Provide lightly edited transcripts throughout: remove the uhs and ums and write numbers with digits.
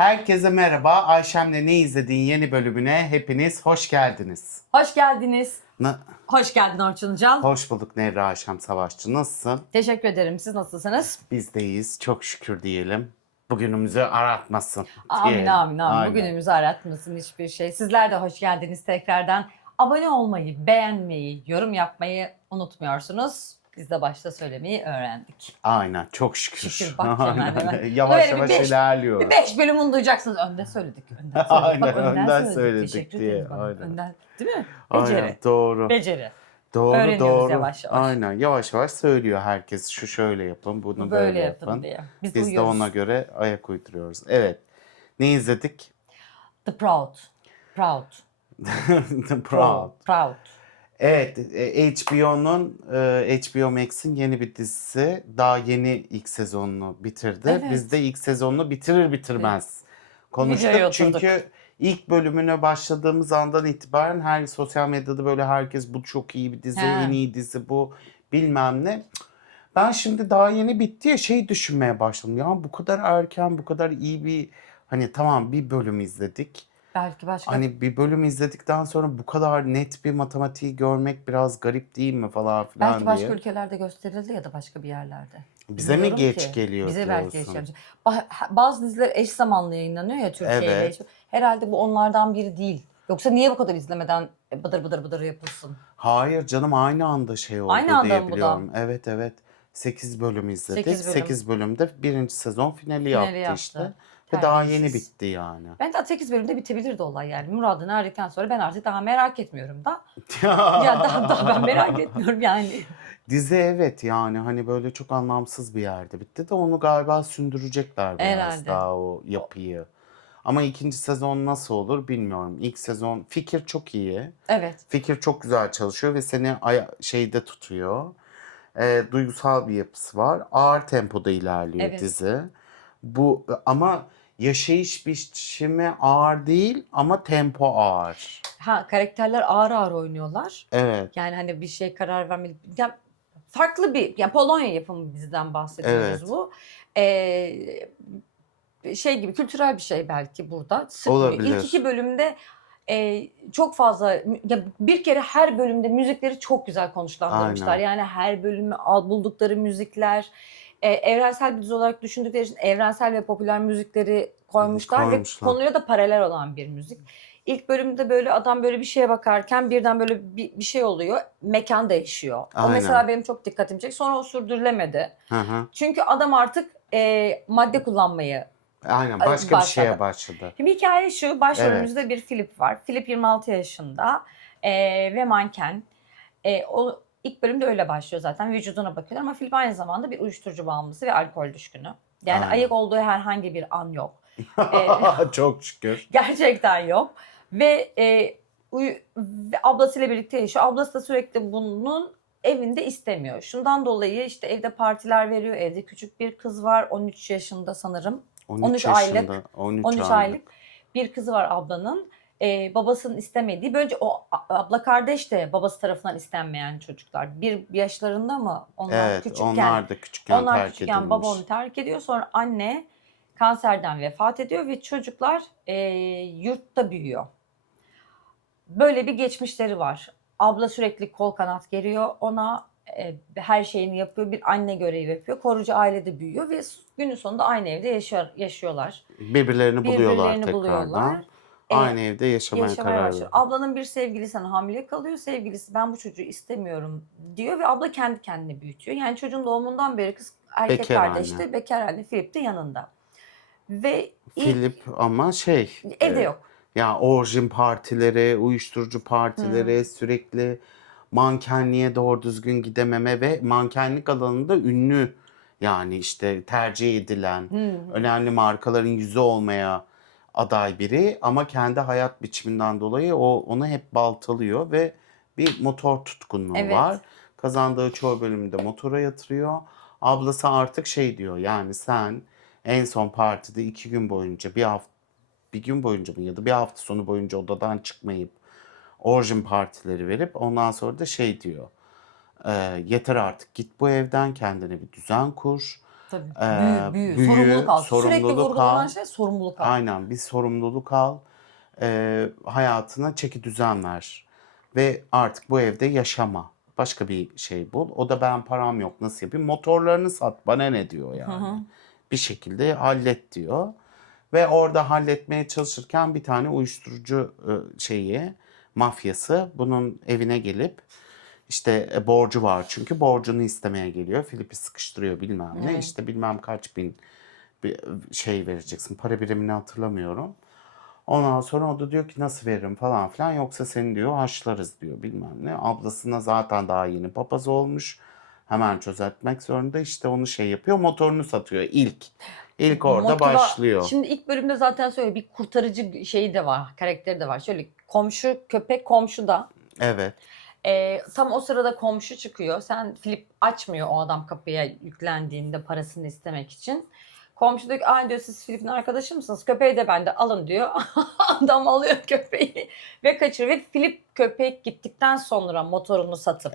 Herkese merhaba. Ayşem'le Ne İzlediğin yeni bölümüne hepiniz hoş geldiniz. Hoş geldiniz. Na- Hoş geldin Orçun Can. Hoş bulduk Nevra Ayşem Savaşçı. Nasılsın? Teşekkür ederim. Siz nasılsınız? Biz deyiz. Çok şükür diyelim. Bugünümüzü aratmasın Amin diyelim. amin amin. Aynen. Bugünümüzü aratmasın hiçbir şey. Sizler de hoş geldiniz tekrardan. Abone olmayı, beğenmeyi, yorum yapmayı unutmuyorsunuz. Biz de başta söylemeyi öğrendik. Aynen. Çok şükür. Şükür bak hemen hemen. Yavaş Böyle yavaş bir ilerliyor. 5 bölüm onu duyacaksınız. Önden söyledik. Önden söyledik. Aynen, Bak, önden söyledik Teşekkür diye, ederim bana. aynen. Önden, değil mi? Aynen, Beceri. doğru. Beceri. Doğru Öğreniyoruz doğru. yavaş yavaş. Aynen. Yavaş yavaş söylüyor herkes. Şu şöyle yapın, bunu Böyle böyle yapın yapın. diye. Biz Biz de uyuyoruz. ona göre ayak uyduruyoruz. Evet. Ne izledik? The Proud. Proud. The Proud. Proud. Evet, HBO Max'in yeni bir dizisi. Daha yeni ilk sezonunu bitirdi. Evet. Biz de ilk sezonunu bitirir bitirmez konuştuk. Videoya oturduk. Çünkü ilk bölümüne başladığımız andan itibaren her sosyal medyada böyle herkes bu çok iyi bir dizi, He. en iyi dizi bu bilmem ne. Ben şimdi daha yeni bitti ya şey düşünmeye başladım. Ya bu kadar erken, bu kadar iyi bir hani tamam bir bölüm izledik. Belki başka. Hani bir bölüm izledikten sonra bu kadar net bir matematiği görmek biraz garip değil mi falan filan Belki başka diye. ülkelerde gösterildi ya da başka bir yerlerde. Bize mi Bilmiyorum geç ki. geliyor Bize belki geç diyorsun? gelecek. Bazı diziler eş zamanlı yayınlanıyor ya Türkiye'de. Evet. Herhalde bu onlardan biri değil. Yoksa niye bu kadar izlemeden bıdır bıdır bıdır yapılsın? Hayır canım aynı anda şey oldu Aynı anda diye mı bu da? biliyorum. Evet evet. 8 bölüm izledik. 8 bölüm. 8 bölümde birinci sezon finali yaptı işte. Ve daha yeni Terbiyesiz. bitti yani. Ben de 8 bölümde bitebilirdi olay yani. Murad'ını erdikten sonra ben artık daha merak etmiyorum da. Ya daha ben merak etmiyorum yani. Dizi evet yani hani böyle çok anlamsız bir yerde bitti de onu galiba sündürecekler biraz Herhalde. daha o yapıyı. Ama ikinci sezon nasıl olur bilmiyorum. İlk sezon fikir çok iyi. Evet. Fikir çok güzel çalışıyor ve seni şeyde tutuyor. Duygusal bir yapısı var. Ağır tempoda ilerliyor Evet. dizi. Bu ama yaşayış biçimi ağır değil ama tempo ağır. Ha, karakterler ağır ağır oynuyorlar. Evet. Yani hani bir şey karar vermeli. Ya farklı bir, yani Polonya yapımı bir diziden bahsediyoruz Evet. bu. Şey gibi kültürel bir şey belki burada. Sıkmıyor. Olabilir. İlk 2 bölümde çok fazla, ya bir kere her bölümde müzikleri çok güzel konuşlandırmışlar. Aynen. Yani her bölümü buldukları müzikler, evrensel bir dizi olarak düşündükleri için evrensel ve popüler müzikleri koymuşlar ve konuya da paralel olan bir müzik. İlk bölümde böyle adam böyle bir şeye bakarken birden böyle bir şey oluyor. Mekan değişiyor. O Aynen. mesela benim çok dikkatimi çekti. Sonra o sürdürülemedi. Hı hı. Çünkü adam artık madde kullanmayı Aynen başka bir şeye başladı. Şimdi hikaye şu, başrolümüzde bir Philip var. Philip 26 yaşında ve manken. O ilk bölümde öyle başlıyor zaten. Vücuduna bakıyorlar ama Philip aynı zamanda bir uyuşturucu bağımlısı ve alkol düşkünü. Yani Aynen. ayık olduğu herhangi bir an yok. Çok şükür. Gerçekten yok. Ve ablasıyla birlikte yaşıyor. Ablası da sürekli bunun evinde istemiyor. Şundan dolayı işte evde partiler veriyor. Evde küçük bir kız var. 13 yaşında sanırım. 13 aylık. 13 aylık bir kızı var ablanın. Babasının istemediği. Böylece o abla kardeş de babası tarafından istenmeyen çocuklar. Bir yaşlarında mı? Onlar Evet, küçükken. onlar da küçükken terk edilmiş. Baba onu terk ediyor. Sonra anne kanserden vefat ediyor ve çocuklar yurtta büyüyor. Böyle bir geçmişleri var. Abla sürekli kol kanat geriyor ona. Her şeyini yapıyor. Bir anne görevi yapıyor. Korucu ailede büyüyor ve günün sonunda aynı evde yaşıyorlar. Birbirlerini buluyorlar tekrardan. buluyorlar. Aynı evde yaşamaya karar başlıyor. veriyor. Ablanın bir sevgilisinden hamile kalıyor. Sevgilisi ben bu çocuğu istemiyorum diyor ve abla kendi kendine büyütüyor. Yani çocuğun doğumundan beri kız erkek Bekar kardeş anne. de bekar anne Philip de yanında. Ve Philip ama evde yok. ya orjin partileri, uyuşturucu partileri, sürekli mankenliğe doğru düzgün gidememe ve mankenlik alanında ünlü yani işte tercih edilen önemli markaların yüzü olmaya aday biri ama kendi hayat biçiminden dolayı onu hep baltalıyor ve bir motor tutkunluğu Evet. var. Kazandığı çoğu bölümde motora yatırıyor. Ablası artık şey diyor yani sen en son partide 2 gün boyunca bir gün boyunca mı ya da bir hafta sonu boyunca odadan çıkmayıp orjin partileri verip ondan sonra da şey diyor. Yeter artık git bu evden kendine bir düzen kur. Tabii. Büyü, Sorumluluk al. Sürekli sorumluluk vurgulanan al. şey sorumluluk al. Aynen, bir sorumluluk al. Hayatına çeki düzen ver. Ve artık bu evde yaşama. Başka bir şey bul. O da ben param yok nasıl yapayım? Motorlarını sat bana ne diyor yani. Bir şekilde hallet diyor. Ve orada halletmeye çalışırken bir tane uyuşturucu mafyası bunun evine gelip işte borcu var çünkü borcunu istemeye geliyor. Filip'i sıkıştırıyor bilmem ne. Evet. İşte bilmem kaç bin bir şey vereceksin. Para birimini hatırlamıyorum. Ondan sonra o da diyor ki nasıl veririm falan filan. Yoksa seni diyor haşlarız diyor bilmem ne. Ablasına zaten daha yeni papaz olmuş. Hemen çözeltmek zorunda. İşte onu şey yapıyor. Motorunu satıyor ilk. İlk orada başlıyor. Şimdi ilk bölümde zaten söyle bir kurtarıcı şeyi de var, karakteri de var. Şöyle komşu köpek komşu da. Evet. Tam o sırada komşu çıkıyor. Filip açmıyor o adam kapıya yüklendiğinde parasını istemek için. Komşu diyor ki diyor siz Filip'in arkadaşı mısınız? Köpeği de bende alın diyor. Adam alıyor köpeği ve kaçırıyor. Ve Filip köpek gittikten sonra motorunu satıp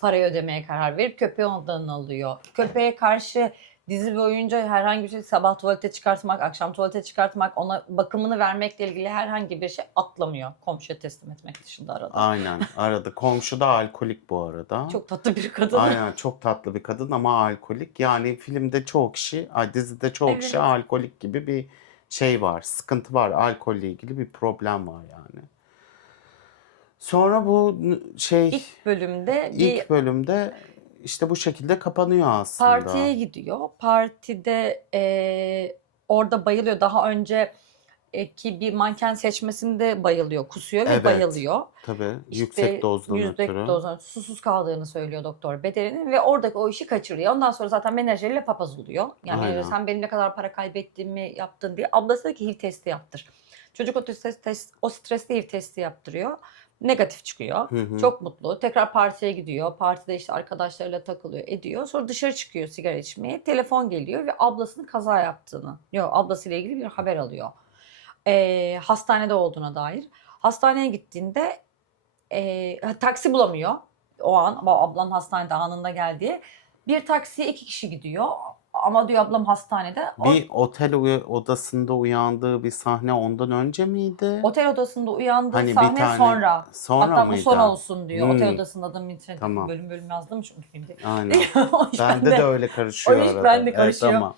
parayı ödemeye karar verip köpeği ondan alıyor. Köpeğe karşı dizi boyunca herhangi bir şey sabah tuvalete çıkartmak, akşam tuvalete çıkartmak, ona bakımını vermekle ilgili herhangi bir şey atlamıyor. Komşuya teslim etmek dışında arada. Aynen arada. Komşu da alkolik bu arada. Çok tatlı bir kadın. Aynen çok tatlı bir kadın ama alkolik. Yani filmde çoğu kişi, dizide çoğu kişi alkolik gibi bir şey var. Sıkıntı var. Alkolle ilgili bir problem var yani. Sonra bu İlk bölümde işte bu şekilde kapanıyor aslında. Partiye gidiyor. Partide orada bayılıyor. Daha önce ki bir manken seçmesinde bayılıyor, kusuyor ve bayılıyor. Tabii. İşte yüksek dozdan yüksek ötürü. dozdan susuz kaldığını söylüyor doktor bedeninin ve oradaki o işi kaçırıyor. Ondan sonra zaten menajeriyle papaz oluyor. Yani menajer, sen benim ne kadar para kaybettiğimi yaptın diye. Ablası diyor ki HIV testi yaptır. Çocuk o stresli HIV testi yaptırıyor. Negatif çıkıyor. Çok mutlu. Tekrar partiye gidiyor. Partide işte arkadaşlarıyla takılıyor, ediyor. Sonra dışarı çıkıyor sigara içmeye. Telefon geliyor ve ablasının kaza yaptığını, ablasıyla ilgili bir haber alıyor. Hastanede olduğuna dair. Hastaneye gittiğinde taksi bulamıyor. O an ablam hastanede anında geldi. Bir taksiye 2 kişi gidiyor. Ama diyor ablam hastanede. Bir otel odasında uyandığı bir sahne ondan önce miydi? Otel odasında uyandığı Hani sahne sonra. Hatta mıydı? bu son olsun diyor. Otel odasında adamın internette Tamam. bölüm yazdığım için filmde. Aynen. Bende de öyle karışıyor o iş arada. bende karışıyor. Evet, ama.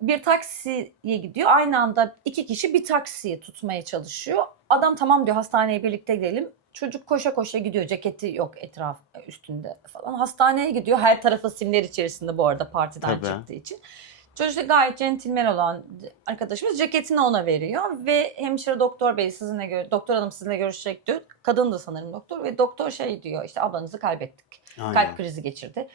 Bir taksiye gidiyor. Aynı anda 2 kişi bir taksiyi tutmaya çalışıyor. Adam tamam diyor hastaneye birlikte gidelim. Çocuk koşa koşa gidiyor. Ceketi yok üstünde falan. Hastaneye gidiyor. Her tarafı simler içerisinde bu arada partiden çıktığı için. Çocuk da gayet centilmen olan arkadaşımız ceketini ona veriyor ve hemşire doktor bey doktor hanım sizinle görüşecek diyor. Kadın da sanırım doktor ve doktor şey diyor işte ablanızı kaybettik. Aynen. Kalp krizi geçirdi.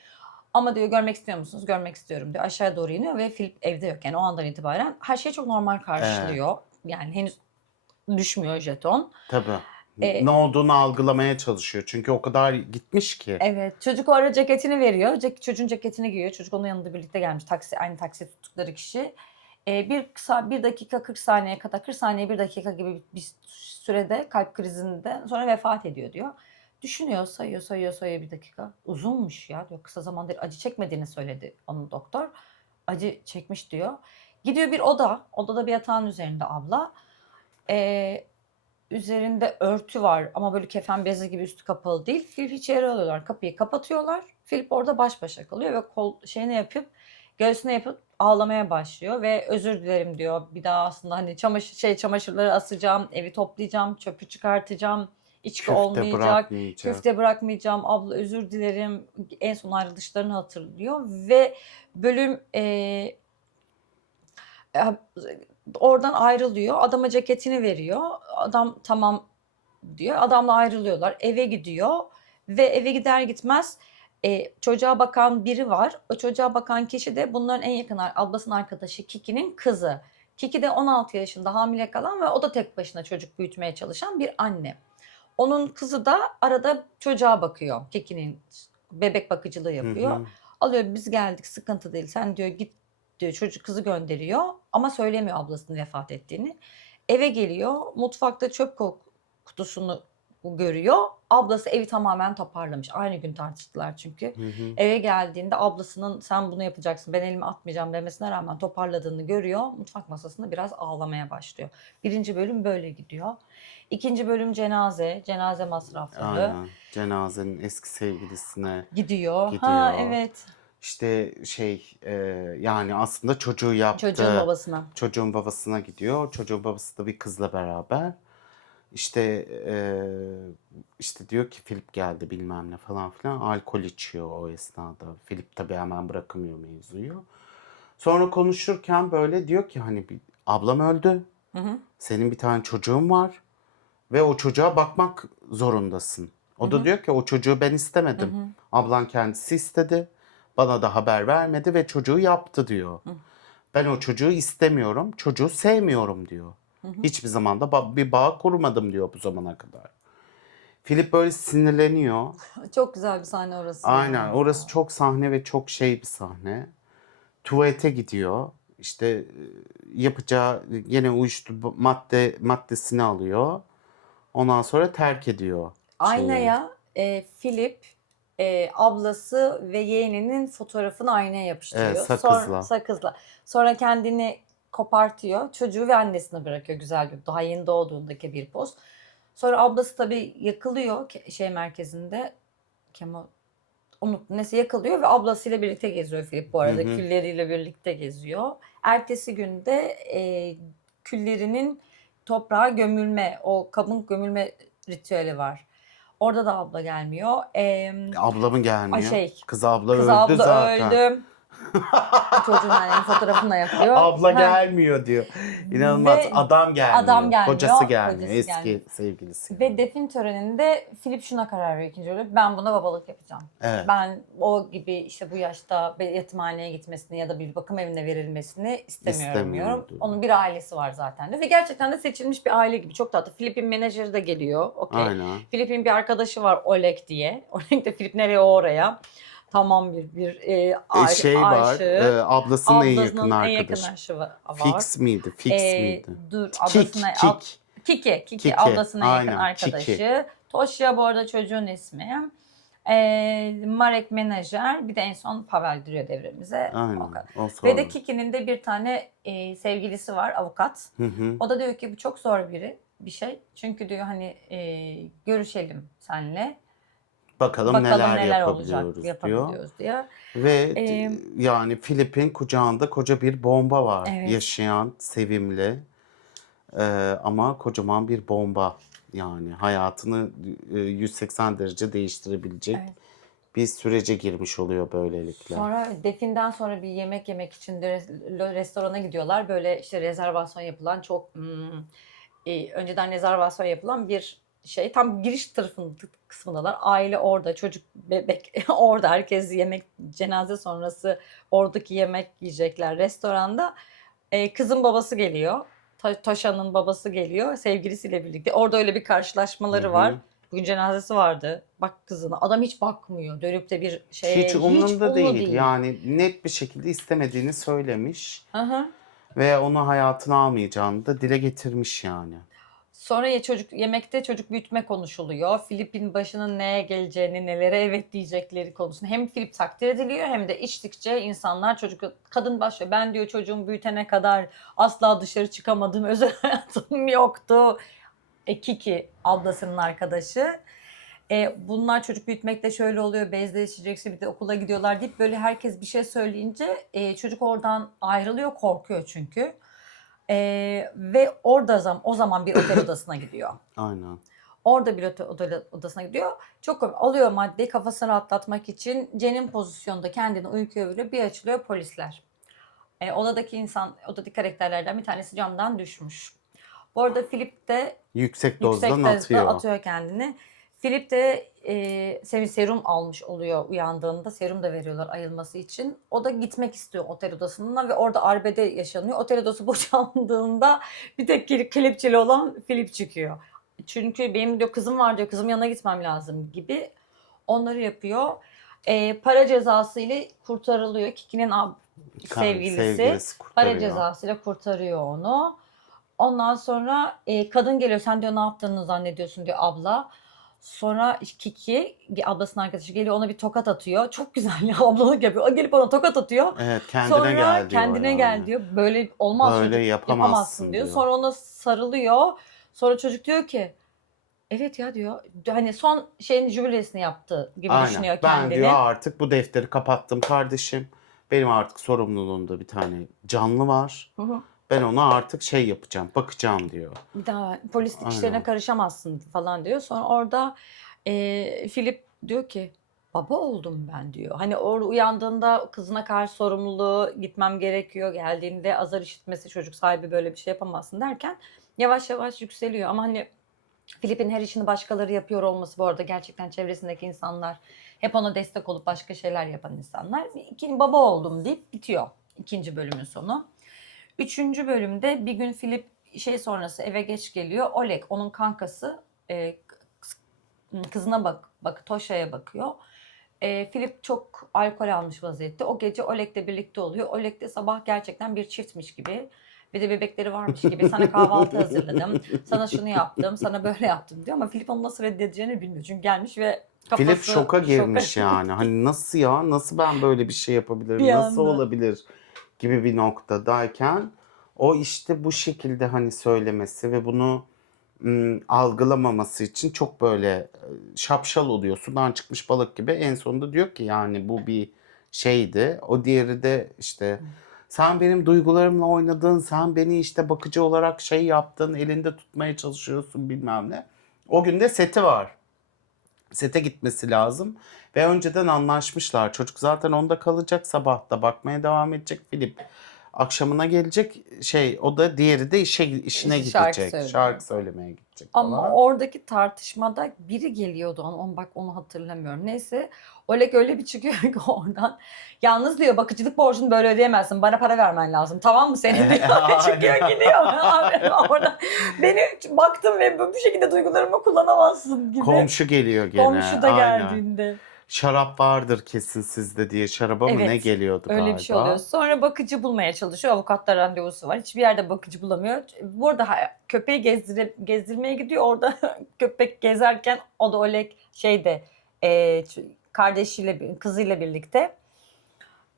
Ama diyor görmek istiyor musunuz? Görmek istiyorum diyor. Aşağıya doğru iniyor ve Filip evde yok. Yani o andan itibaren her şey çok normal karşılıyor. Yani henüz düşmüyor jeton. Tabii. Ne olduğunu algılamaya çalışıyor. Çünkü o kadar gitmiş ki. Evet. Çocuk o ara ceketini veriyor. Çocuğun ceketini giyiyor. Çocuk onun yanında birlikte gelmiş. Aynı taksi tuttukları kişi. Bir dakika 40 saniye kadar 40 saniye 1 dakika gibi bir sürede kalp krizinde sonra vefat ediyor diyor. Düşünüyor, sayıyor 1 dakika. Uzunmuş ya diyor. Kısa zamandır acı çekmediğini söyledi onun doktor. Acı çekmiş diyor. Gidiyor bir oda. Odada bir yatağın üzerinde abla. Üzerinde örtü var ama böyle kefen bezi gibi üstü kapalı değil. Filip içeri alıyorlar. Kapıyı kapatıyorlar. Filip orada baş başa kalıyor ve göğsüne yapıp ağlamaya başlıyor ve özür dilerim diyor. Bir daha aslında hani çamaşırları asacağım, evi toplayacağım, çöpü çıkartacağım. İçki olmayacak, küfte bırakmayacağım, abla özür dilerim. En son ayrılışlarını hatırlıyor ve bölüm oradan ayrılıyor. Adama ceketini veriyor. Adam tamam diyor. Adamla ayrılıyorlar. Eve gidiyor ve eve gider gitmez çocuğa bakan biri var. O çocuğa bakan kişi de bunların en yakın ablasının arkadaşı Kiki'nin kızı. Kiki de 16 yaşında hamile kalan ve o da tek başına çocuk büyütmeye çalışan bir anne. Onun kızı da arada çocuğa bakıyor. Kiki'nin bebek bakıcılığı yapıyor. Alıyor biz geldik sıkıntı değil sen diyor git diyor çocuk kızı gönderiyor ama söylemiyor ablasının vefat ettiğini. Eve geliyor mutfakta çöp kutusunu görüyor. Ablası evi tamamen toparlamış. Aynı gün tartıştılar çünkü. Eve geldiğinde ablasının sen bunu yapacaksın, ben elimi atmayacağım demesine rağmen toparladığını görüyor. Mutfak masasında biraz ağlamaya başlıyor. 1. bölüm böyle gidiyor. 2. bölüm cenaze masrafları. Aynen. Cenazenin eski sevgilisine Gidiyor. gidiyor. Ha evet. İşte yani aslında çocuğu yaptı. Çocuğun babasına. Çocuğun babasına gidiyor. Çocuğun babası da bir kızla beraber. İşte diyor ki Filip geldi bilmem ne falan filan. Alkol içiyor o esnada. Filip tabii hemen bırakamıyor mevzuyu. Sonra konuşurken böyle diyor ki hani ablam öldü. Senin bir tane çocuğun var. Ve o çocuğa bakmak zorundasın. O da diyor ki o çocuğu ben istemedim. Ablan kendisi istedi. Bana da haber vermedi ve çocuğu yaptı diyor. Ben o çocuğu istemiyorum. Çocuğu sevmiyorum diyor. Hiçbir zaman da bir bağ kurmadım diyor bu zamana kadar. Filip böyle sinirleniyor. Çok güzel bir sahne orası. Aynen. Orası çok sahne ve çok bir sahne. Tuvalete gidiyor. İşte yapacağı yine uyuşturucu maddesini alıyor. Ondan sonra terk ediyor. Aynaya Filip ablası ve yeğeninin fotoğrafını aynaya yapıştırıyor. Evet, sakızla. Sonra, sakızla. Sonra kendini kopartıyor. Çocuğu ve annesine bırakıyor güzel bir daha yeni doğduğundaki bir poz. Sonra ablası tabii yakılıyor merkezinde. Neyse yakılıyor ve ablasıyla birlikte geziyor Filip bu arada. Külleriyle birlikte geziyor. Ertesi günde küllerinin toprağa gömülme, o kabın gömülme ritüeli var. Orada da abla gelmiyor. Abla mı gelmiyor? Kız abla Kız öldü abla zaten. öldü. Çocuğun annenin fotoğrafını da yapıyor. Abla gelmiyor diyor. İnanılmaz. Ve adam gelmiyor. adam gelmiyor, Kocası gelmiyor. kocası Eski gelmiyor. sevgilisi. Ve defin töreninde Filip şuna karar veriyor 2. bölümde. Ben buna babalık yapacağım. Evet. Ben o gibi işte bu yaşta bir yetimhaneye gitmesini ya da bir bakım evine verilmesini istemiyorum diyor. Onun bir ailesi var zaten de. Ve gerçekten de seçilmiş bir aile gibi. Çok tatlı. Filip'in menajeri de geliyor. Okay. Aynen. Filip'in bir arkadaşı var Oleg diye. Oleg de Filip nereye oraya. Tamam bir var. Ablasının en yakın en arkadaşı. yakın arkadaşı var. Fix miydi? Dur ablasına Kiki ablasına yakın arkadaşı. Kiki. Toşya bu arada çocuğun ismi. Marek menajer. Bir de en son Pavel giriyor devremize. Aynen. Ve de Kiki'nin de bir tane sevgilisi var avukat. O da diyor ki bu çok zor bir şey. Çünkü diyor hani görüşelim seninle. Bakalım neler yapabiliyoruz diyor. Ve yani Filip'in kucağında koca bir bomba var. Evet. Yaşayan, sevimli ama kocaman bir bomba. Yani hayatını 180 derece değiştirebilecek bir sürece girmiş oluyor böylelikle. Sonra definden sonra bir yemek yemek için de restorana gidiyorlar. Böyle işte rezervasyon yapılan çok önceden rezervasyon yapılan bir şey. Tam giriş kısmındalar. Aile orada, çocuk, bebek orada. Herkes yemek, cenaze sonrası oradaki yemek yiyecekler restoranda. Kızın babası geliyor. Toşa'nın babası geliyor sevgilisiyle birlikte. Orada öyle bir karşılaşmaları var. Bugün cenazesi vardı. Bak kızına. Adam hiç bakmıyor. Dönüp de bir şeye hiç umurunda değil. Yani net bir şekilde istemediğini söylemiş. Ve onu hayatına almayacağını da dile getirmiş yani. Sonra yemekte çocuk büyütme konuşuluyor. Filip'in başının neye geleceğini, nelere evet diyecekleri konusunda hem Filip takdir ediliyor hem de içtikçe insanlar kadın başlıyor. Ben diyor çocuğum büyütene kadar asla dışarı çıkamadım, özel hayatım yoktu. Kiki ablasının arkadaşı. Bunlar çocuk büyütmekte şöyle oluyor, bezleşeceksin bir de okula gidiyorlar deyip böyle herkes bir şey söyleyince çocuk oradan ayrılıyor, korkuyor çünkü. Ve o zaman bir otel odasına gidiyor. Aynen. Orada bir otel odasına gidiyor. Çok komik. Alıyor maddeyi kafasını rahatlatmak için cenin pozisyonda kendini uykuya veriyor. Bir açılıyor polisler. Odadaki karakterlerden bir tanesi camdan düşmüş. Bu arada Filip de yüksek dozdan atıyor kendini. Filip de serum almış oluyor uyandığında. Serum da veriyorlar ayılması için. O da gitmek istiyor otel odasına ve orada arbede yaşanıyor. Otel odası boşaldığında bir tek kelepçeli olan Filip çıkıyor. Çünkü benim diyor kızım var diyor, kızım yanına gitmem lazım gibi onları yapıyor. Para cezası ile kurtarılıyor. Kiki'nin sevgilisi para cezası ile kurtarıyor onu. Ondan sonra kadın geliyor, sen diyor ne yaptığını zannediyorsun diyor abla. Sonra Kiki ablasının arkadaşı geliyor ona bir tokat atıyor. Çok güzel ya ablalık yapıyor. O gelip ona tokat atıyor. Evet, kendine Sonra gel diyor kendine yani. gel diyor. Böyle olmaz Böyle çocuk yapamazsın diyor. diyor. Sonra ona sarılıyor. Sonra çocuk diyor ki evet ya diyor. Hani son şeyin jübilesini yaptı gibi Aynen. düşünüyor Ben kendini. diyor artık bu defteri kapattım kardeşim. Benim artık sorumluluğumda bir tane canlı var. Hı hı. Ben ona artık şey yapacağım, bakacağım diyor. Bir daha polislik Aynen. işlerine karışamazsın falan diyor. Sonra orada Philip diyor ki baba oldum ben diyor. Hani orada uyandığında kızına karşı sorumluluğu gitmem gerekiyor. Geldiğinde azar işitmesi çocuk sahibi böyle bir şey yapamazsın derken yavaş yavaş yükseliyor. Ama hani Philip'in her işini başkaları yapıyor olması bu arada gerçekten çevresindeki insanlar hep ona destek olup başka şeyler yapan insanlar. İkinci baba oldum deyip bitiyor ikinci bölümün sonu. Üçüncü bölümde bir gün Philip şey sonrası eve geç geliyor. Oleg onun kankası kızına bak Tosha'ya bakıyor. Philip çok alkol almış vaziyette. O gece Oleg'le birlikte oluyor. Oleg de sabah gerçekten bir çiftmiş gibi. Bir de bebekleri varmış gibi. Sana kahvaltı hazırladım. Sana şunu yaptım. Sana böyle yaptım diyor. Ama Philip onu nasıl reddedeceğini bilmiyor. Çünkü gelmiş ve kafası Philip şoka girmiş yani. Hani nasıl ya? Nasıl ben böyle bir şey yapabilirim? Bir Nasıl anda. olabilir? Gibi bir noktadayken o işte bu şekilde hani söylemesi ve bunu algılamaması için çok böyle şapşal oluyor. Sudan çıkmış balık gibi. En sonunda diyor ki yani bu bir şeydi. O diğeri de işte sen benim duygularımla oynadın. Sen beni işte bakıcı olarak şey yaptın. Elinde tutmaya çalışıyorsun bilmem ne. O gün de seti var. Sete gitmesi lazım. Ve önceden anlaşmışlar. Çocuk zaten onda kalacak, sabah da bakmaya devam edecek Filip. Akşamına gelecek şey, o da diğeri de işine Şarkı gidecek. söylüyor. Şarkı söylemeye gidecek Ama falan. oradaki tartışmada biri geliyordu. Bak onu hatırlamıyorum. Neyse Oleg öyle bir çıkıyor ki oradan. Yalnız diyor bakıcılık borcunu böyle ödeyemezsin. Bana para vermen lazım. Tamam mı senin diyor. Çıkıyor gidiyor. Abi, orada beni baktım ve bu şekilde duygularımı kullanamazsın gibi. Komşu geliyor gene. Komşu da Aynen. geldiğinde. Şarap vardır kesin sizde diye şaraba mı ne Evet, geliyordu öyle galiba. bir şey oluyor. Sonra bakıcı bulmaya çalışıyor. Avukatla randevusu var. Hiçbir yerde bakıcı bulamıyor. Bu arada köpeği gezdirmeye gidiyor. Orada köpek gezerken o da Oleg şeyde kardeşiyle kızıyla birlikte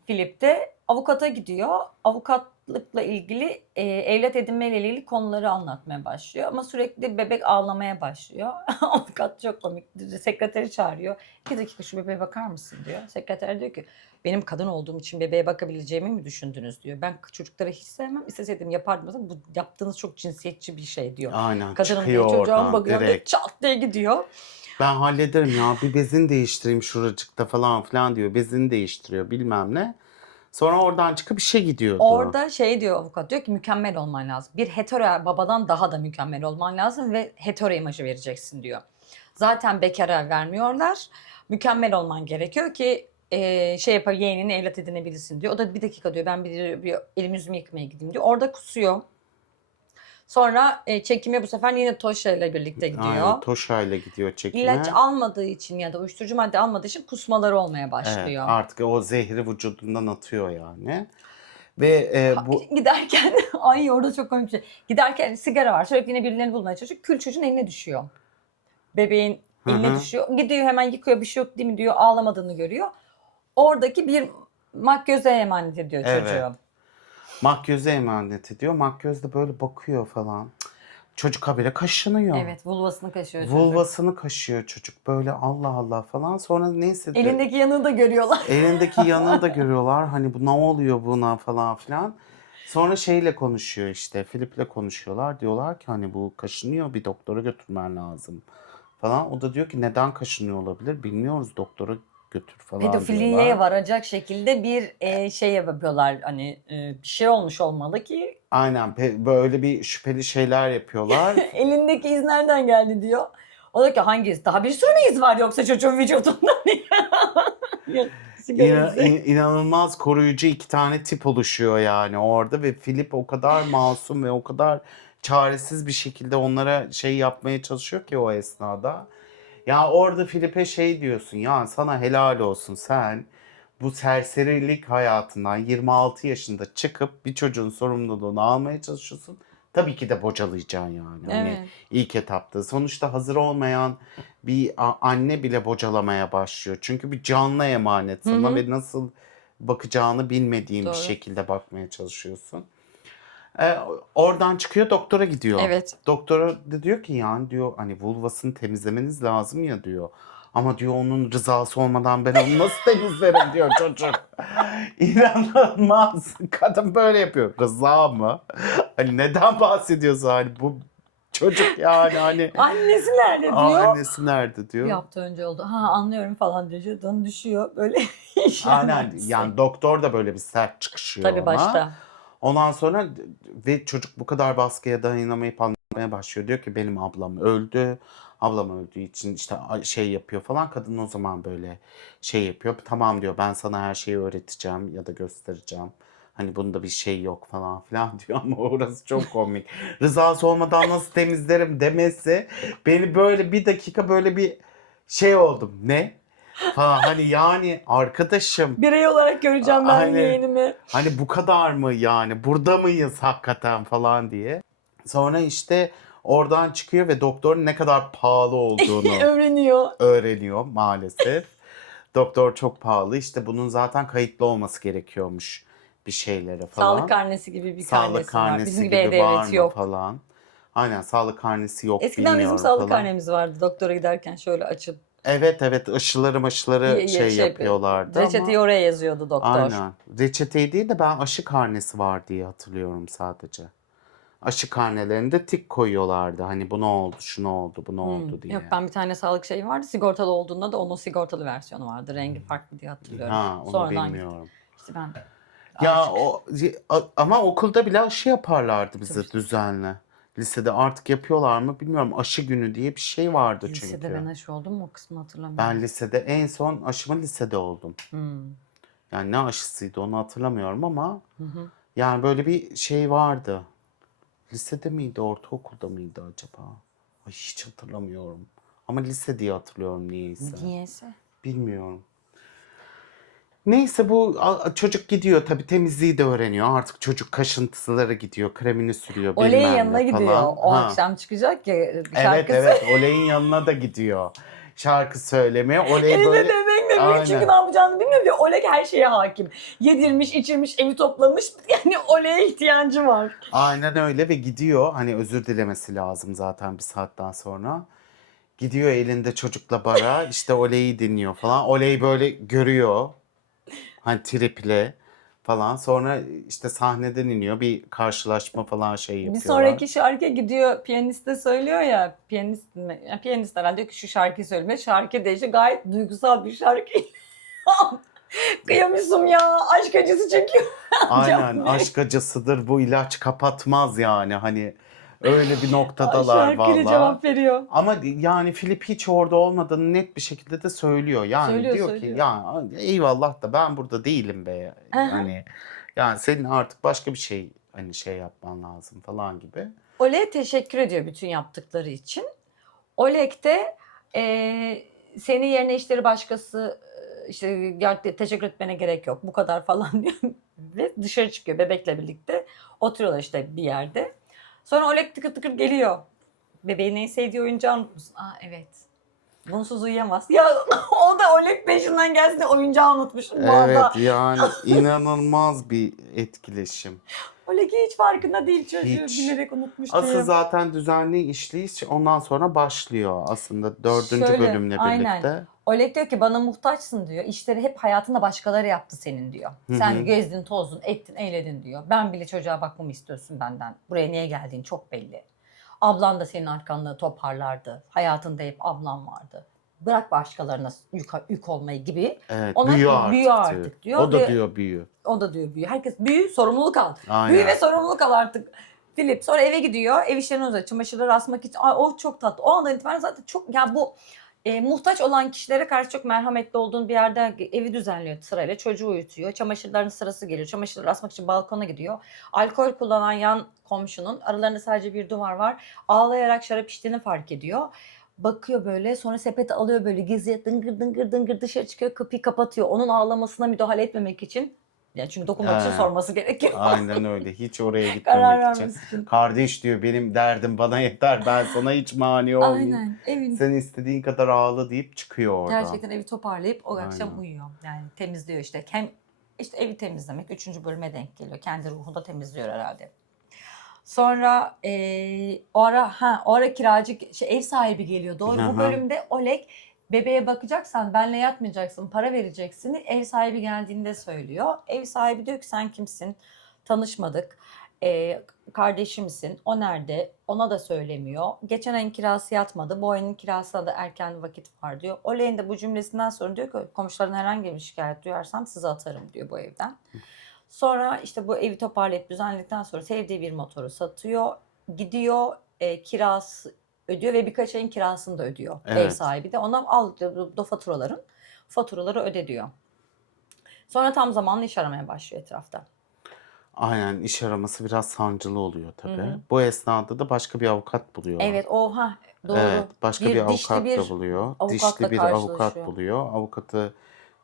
Philip de avukata gidiyor. Avukatlıkla ilgili evlat edinmeyle ilgili konuları anlatmaya başlıyor. Ama sürekli bebek ağlamaya başlıyor. Avukat çok komik. Sekreteri çağırıyor. 2 dakika şu bebeğe bakar mısın diyor. Sekreter diyor ki benim kadın olduğum için bebeğe bakabileceğimi mi düşündünüz diyor. Ben çocukları hiç sevmem. İsteseydim yapardım. Bu yaptığınız çok cinsiyetçi bir şey diyor. Aynen, Kadınım diye çıkıyor çocuğa oradan bakıyor diyor. direkt. Çat diye gidiyor. Ben hallederim ya, bir bezini değiştireyim şuracıkta falan filan diyor. Bezini değiştiriyor bilmem ne. Sonra oradan çıkıp işe gidiyordu. Orada şey diyor avukat diyor ki mükemmel olman lazım. Bir hetero babadan daha da mükemmel olman lazım ve hetero imajı vereceksin diyor. Zaten bekara vermiyorlar. Mükemmel olman gerekiyor ki şey yapar yeğenini evlat edinebilirsin diyor. O da bir dakika diyor ben bir elimi yüzümü yıkamaya gideyim diyor. Orada kusuyor. Sonra çekime bu sefer yine Toşa ile birlikte gidiyor. Aynen, Toşa ile gidiyor çekime. İlaç almadığı için ya da uyuşturucu madde almadığı için kusmaları olmaya Evet, başlıyor. artık o zehri vücudundan atıyor yani. Ve bu Giderken ay orada çok komik bir şey. Giderken sigara var. Sürekli yine birilerini bulmaya çalışıyor. Kül çocuğun eline düşüyor. Bebeğin eline düşüyor. Gidiyor hemen yıkıyor bir şey yok değil mi diyor. Ağlamadığını görüyor. Oradaki bir makyöze emanet ediyor çocuğu. Evet. Makyöze emanet ediyor. Makyöz de böyle bakıyor falan. Çocuk habire kaşınıyor. Evet vulvasını kaşıyor çocuk. Vulvasını kaşıyor çocuk böyle, Allah Allah falan. Sonra neyse. Elindeki yanığı da görüyorlar. Elindeki yanığı da görüyorlar. Hani bu ne oluyor buna falan filan. Sonra şeyle konuşuyor işte. Filip'le konuşuyorlar. Diyorlar ki hani bu kaşınıyor, bir doktora götürmen lazım falan. O da diyor ki neden kaşınıyor olabilir? Bilmiyoruz, doktora götür falan Pedofiliye diyorlar. varacak şekilde bir şey yapıyorlar. Hani bir şey olmuş olmalı ki. Aynen, böyle bir şüpheli şeyler yapıyorlar. Elindeki iz nereden geldi diyor. O da ki hangi iz? Daha bir sürü mü iz var yoksa çocuğun vücudunda diye. İnanılmaz koruyucu iki tane tip oluşuyor yani orada ve Philip o kadar masum ve o kadar çaresiz bir şekilde onlara şey yapmaya çalışıyor ki o esnada. Ya orada Philip'e şey diyorsun, ya sana helal olsun, sen bu serserilik hayatından 26 yaşında çıkıp bir çocuğun sorumluluğunu almaya çalışıyorsun. Tabii ki de bocalayacaksın yani. Hani Evet. ilk etapta. Sonuçta hazır olmayan bir anne bile bocalamaya başlıyor. Çünkü bir canlı emanet Hı sana hı. ve nasıl bakacağını bilmediğin bir Doğru. şekilde bakmaya çalışıyorsun. Ee, Oradan çıkıyor doktora gidiyor. Evet. Doktora da diyor ki yani diyor hani vulvasını temizlemeniz lazım ya diyor. Ama diyor onun rızası olmadan ben onu nasıl temizlerim diyor çocuk. İnanılmaz. Kadın böyle yapıyor. Rıza mı? Hani neden bahsediyorsun hani bu çocuk yani hani Annesi nerede diyor. annesi nerede Bir diyor. hafta önce oldu. Ha anlıyorum falan diyor. Jeton düşüyor. Böyle Aynen işlemezse. yani doktor da böyle bir sert çıkışıyor Tabii ona. başta. Ondan sonra ve çocuk bu kadar baskıya dayanamayıp anlatmaya başlıyor. Diyor ki benim ablam öldü. Ablam öldüğü için işte şey yapıyor falan. Kadın o zaman böyle şey yapıyor. Tamam diyor ben sana her şeyi öğreteceğim ya da göstereceğim. Hani bunda bir şey yok falan filan diyor ama orası çok komik. Rızası olmadan nasıl temizlerim demesi beni böyle bir dakika böyle bir şey oldum. Ne? Falan hani yani arkadaşım Birey olarak göreceğim ben hani yeğenimi. hani bu kadar mı yani burada mıyız hakikaten falan diye. Sonra işte oradan çıkıyor ve doktorun ne kadar pahalı olduğunu Öğreniyor. öğreniyor maalesef. Doktor çok pahalı işte bunun zaten kayıtlı olması gerekiyormuş bir şeylere Sağlık falan. karnesi gibi bir Sağlık karnesi var. Bizim karnesi gibi gibi var E-Devlet mı yok. falan. Aynen sağlık karnesi yok Eskiden bizim bilmiyorum sağlık falan. karnemiz vardı. Doktora giderken şöyle açıp Evet evet aşıları şey şey yapıyorlardı reçeteyi ama oraya yazıyordu doktor. aynen. Reçeteyi değil de ben aşı karnesi var diye hatırlıyorum sadece. Aşı karnelerinde tik koyuyorlardı. Hani bu ne oldu, şu ne oldu, bu ne oldu Yok diye. ben bir tane sağlık şeyi vardı. Sigortalı olduğunda da onun sigortalı versiyonu vardı. Rengi farklı diye hatırlıyorum. Ha, onu Sonradan gitti. bilmiyorum. İşte ben Ya artık o ama okulda bile aşı yaparlardı tabii bize düzenli. Lisede artık yapıyorlar mı bilmiyorum. Aşı günü diye bir şey vardı lisede ben çünkü. aşı oldum mu o kısmını Ben hatırlamıyorum. lisede en son aşımı lisede oldum. Hmm. Yani ne aşısıydı onu hatırlamıyorum ama Hı hı. yani böyle bir şey vardı. Lisede miydi, ortaokulda mıydı acaba? Ay, hiç hatırlamıyorum. Ama lise diye hatırlıyorum niyeyse. Niyeyse. Bilmiyorum. Neyse bu çocuk gidiyor tabii temizliği de öğreniyor. Artık çocuk kaşıntıları gidiyor, kremini sürüyor Oley'in bilmem yanına ne gidiyor. falan. O Ha. akşam çıkacak ya Evet şarkısı. evet Oley'in yanına da gidiyor. Şarkı söylemeye. Oley Elinde böyle bebekle büyük çünkü aynen. ne yapacağını bilmiyor ve Oleg her şeye hakim. Yedirmiş, içirmiş, evi toplamış. Yani Oleg'e ihtiyacı var. Aynen öyle ve gidiyor. Hani özür dilemesi lazım zaten bir saatten sonra. Gidiyor elinde çocukla bara işte Oley'i dinliyor falan. Oley böyle görüyor. Hani triple falan. Sonra işte sahneden iniyor. Bir karşılaşma falan şey Bir yapıyorlar. sonraki şarkı gidiyor piyaniste söylüyor ya. Piyanist mi? Yani piyanist herhalde diyor ki şu şarkıyı söyleme. Şarkı değişiyor. Gayet duygusal bir şarkı. Kıyamıyorsun ya. Aşk acısı çekiyor. Cevap Aynen veriyor. aşk acısıdır bu ilaç kapatmaz yani hani öyle bir noktadalar Şarkıyla valla. cevap veriyor. Ama yani Filip hiç orada olmadığını net bir şekilde de söylüyor. Yani Söylüyor diyor ki söylüyor. ya eyvallah da ben burada değilim be. Aha. Hani yani senin artık başka bir şey hani şey yapman lazım falan gibi. Oleg'e teşekkür ediyor bütün yaptıkları için. Oleg de senin yerine işleri başkası işte teşekkür etmene gerek yok bu kadar falan diyor. Ve dışarı çıkıyor bebekle birlikte. Oturuyorlar işte bir yerde. Sonra Oleg tıkır tıkır geliyor. Bebeğin en sevdiği oyuncağı unutmuşsun. Aa evet. Bunsuz uyuyamaz. Ya o da Oleg peşinden gelsin de oyuncağı unutmuş bu arada. Evet yani inanılmaz bir etkileşim. Oleg hiç farkında değil çocuğu Hiç. bilerek unutmuş Asıl diye. zaten düzenli işleyiş ondan sonra başlıyor aslında dördüncü Şöyle, bölümle aynen. birlikte. Oleg diyor ki bana muhtaçsın diyor. İşleri hep hayatında başkaları yaptı senin diyor. Hı Sen hı. gezdin, tozdun, ettin, eyledin diyor. Ben bile çocuğa bakmamı istiyorsun benden. Buraya niye geldiğin çok belli. Ablan da senin arkanı toparlardı. Hayatında hep ablan vardı. Bırak başkalarına yük olmayı gibi. Evet, Ona büyü büyü artık diyor. artık diyor O da ve diyor büyü. o da diyor büyü. Herkes büyü, sorumluluk al. Büyü ve Aynen. sorumluluk al artık. Filip sonra eve gidiyor. Ev işlerini uzatıyor. Çamaşırları asmak için. Ay, o çok tatlı. O andan itibaren zaten çok ya bu muhtaç olan kişilere karşı çok merhametli olduğun bir yerde evi düzenliyor sırayla. Çocuğu uyutuyor. Çamaşırların sırası geliyor. Çamaşırları asmak için balkona gidiyor. Alkol kullanan yan komşunun aralarında sadece bir duvar var. Ağlayarak şarap içtiğini fark ediyor. Bakıyor böyle sonra sepeti alıyor böyle gizliye dıngır dıngır dıngır dışarı çıkıyor kapıyı kapatıyor. Onun ağlamasına müdahale etmemek için Ya çünkü dokunmak için He. sorması gerekiyor. Aynen öyle. Hiç oraya Karar gitmemek için. vermesi için. Kardeş diyor benim derdim bana yeter. Ben sana hiç mani olmayayım. Aynen. Evin Sen istediğin kadar ağla deyip çıkıyor oradan. gerçekten evi toparlayıp o akşam Aynen. uyuyor. Yani temizliyor işte. Hem işte evi temizlemek 3. bölüme denk geliyor. Kendi ruhunda temizliyor herhalde. Sonra o ara kiracı ev sahibi geliyor. Doğru. Hı Bu hı. bölümde Oleg bebeğe bakacaksan benle yatmayacaksın, para vereceksin. Ev sahibi geldiğinde söylüyor. Ev sahibi diyor ki sen kimsin? Tanışmadık. Kardeşimsin. O nerede? Ona da söylemiyor. Geçen ayın kirası yatmadı. Bu ayın kirasına da erken vakit var diyor. Oleg'in de bu cümlesinden sonra diyor ki komşuların herhangi bir şikayet duyarsam sizi atarım diyor bu evden. Sonra işte bu evi toparlayıp düzenledikten sonra sevdiği bir motoru satıyor. Gidiyor kirası ödüyor ve birkaç ayın kirasını da ödüyor. Ev Evet. sahibi de ona al o faturaları öde diyor. Sonra tam zamanlı iş aramaya başlıyor etrafta. Aynen iş araması biraz sancılı oluyor Hı tabii. hı. Bu esnada da başka bir avukat buluyor. Evet Evet, doğru. başka bir Bir dişli avukat da bir buluyor. avukatla Dişli bir avukat karşılaşıyor. buluyor. Avukatı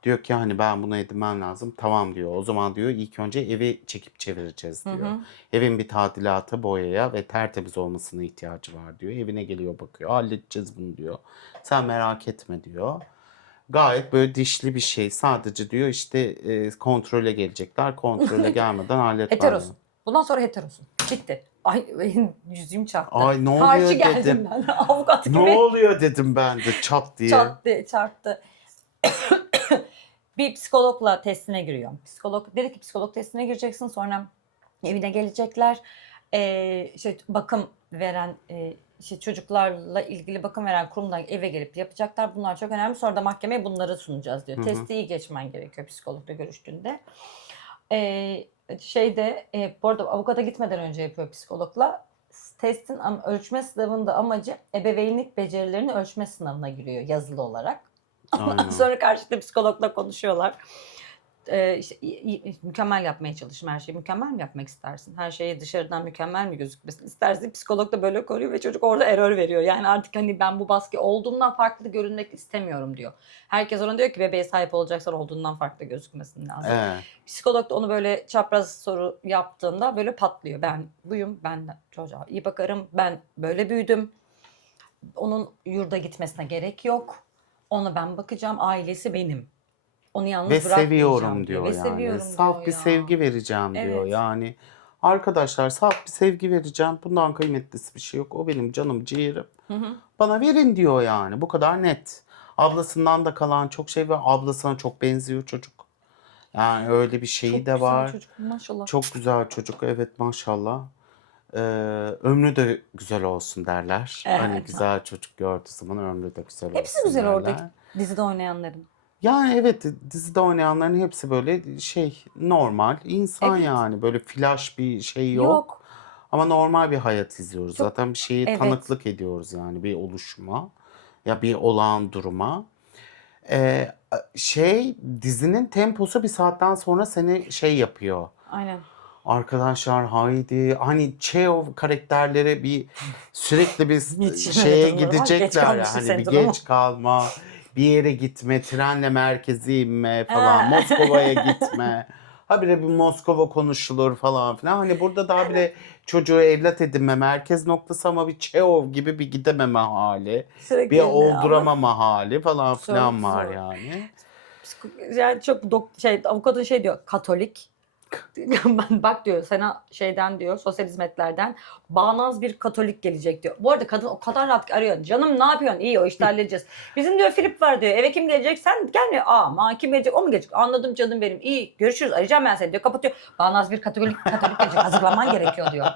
diyor ki hani ben bunu edinmem lazım. Tamam diyor. O zaman diyor ilk önce evi çekip çevireceğiz Hı diyor. hı. Evin bir tadilata, boyaya ve tertemiz olmasına ihtiyacı var diyor. Evine geliyor bakıyor. Halledeceğiz bunu diyor. Sen merak etme diyor. Gayet böyle dişli bir şey. Sadece diyor işte kontrole gelecekler. Kontrole gelmeden halletmem lazım. Heterosun. Bundan sonra heterosun. Bitti. Ay benim yüzüğüm çarptı. Ay ne Karşı oluyor geldim dedim. ben avukat Ne gibi. oluyor dedim ben de çat diye. Çat diye çarptı. Bir psikologla testine giriyor. Psikolog dedi ki psikolog testine gireceksin, sonra evine gelecekler. İşte bakım veren işte çocuklarla ilgili bakım veren kurumdan eve gelip yapacaklar. Bunlar çok önemli. Sonra da mahkemeye bunları sunacağız diyor. Hı hı. Testi iyi geçmen gerekiyor psikologla görüştüğünde. Bu arada avukata gitmeden önce yapıyor psikologla. Testin ölçme sınavında amacı ebeveynlik becerilerini ölçme sınavına giriyor yazılı olarak. Ondan Aynen. sonra karşıda psikologla konuşuyorlar. İşte mükemmel yapmaya çalışın. Her şeyi mükemmel mi yapmak istersin? Her şeyi dışarıdan mükemmel mi gözükmesini istersin? Psikolog da böyle koruyor ve çocuk orada error veriyor. Yani artık hani ben bu baskı olduğumdan farklı görünmek istemiyorum diyor. Herkes ona diyor ki bebeğe sahip olacaksan olduğundan farklı gözükmesin lazım. Evet. Psikolog da onu böyle çapraz soru yaptığında böyle patlıyor. Ben buyum, ben de çocuğa iyi bakarım, ben böyle büyüdüm. Onun yurda gitmesine gerek yok. Ona ben bakacağım, ailesi benim. Onu yalnız Ve bırakmayacağım seviyorum diyor. diyor Ve yani. seviyorum Saf diyor bir ya. sevgi vereceğim diyor. Evet. Yani arkadaşlar saf bir sevgi vereceğim. Bundan kıymetlisi bir şey yok. O benim canım ciğerim. Hı hı. Bana verin diyor yani. Bu kadar net. Ablasından da kalan çok şey var. Ablasına çok benziyor çocuk. Yani öyle bir şeyi Çok de güzel var. çocuk maşallah. Çok güzel çocuk. Evet maşallah. Ömrü de güzel olsun derler. Hani Evet. güzel çocuk gördüğü zaman ömrü de güzel Hepsi olsun güzel derler. oradaki dizide oynayanların. Yani evet dizide oynayanların hepsi böyle şey normal insan Evet. yani böyle flash bir şey yok. Yok. Ama normal bir hayat izliyoruz. Çok Zaten bir şeyi evet. tanıklık ediyoruz yani bir oluşuma ya bir olağan duruma. Ee, dizinin temposu bir saatten sonra seni şey yapıyor. Aynen. Arkadaşlar haydi hani Cheov karakterleri bir sürekli bir Yetişememe şeye durumları var. Geç gidecekler ya kalmışlık hani bir sendromu. geç kalma, bir yere gitme, trenle merkeze inme falan, Ha. Moskova'ya gitme. Habire bir Moskova konuşulur falan filan. Hani burada daha bile çocuğu evlat edinme merkez noktası ama bir Cheov gibi bir gidememe hali, bir Sürekli ama olduramama hali falan filan çok var zor. yani. Yani çok avukatın şey diyor, Katolik. Ben bak diyor, sana şeyden diyor, sosyal hizmetlerden bağnaz bir Katolik gelecek diyor. Bu arada kadın o kadar rahat arıyor. Canım ne yapıyorsun? İyi, o işte halledeceğiz. Bizim diyor Filip var diyor. Eve kim gelecek? Sen gelmiyor. Ama kim gelecek? O mu gelecek? Anladım canım benim. İyi, görüşürüz. Arayacağım ben seni diyor. Kapatıyor. Bağnaz bir Katolik gelecek. Hazırlanman gerekiyor diyor.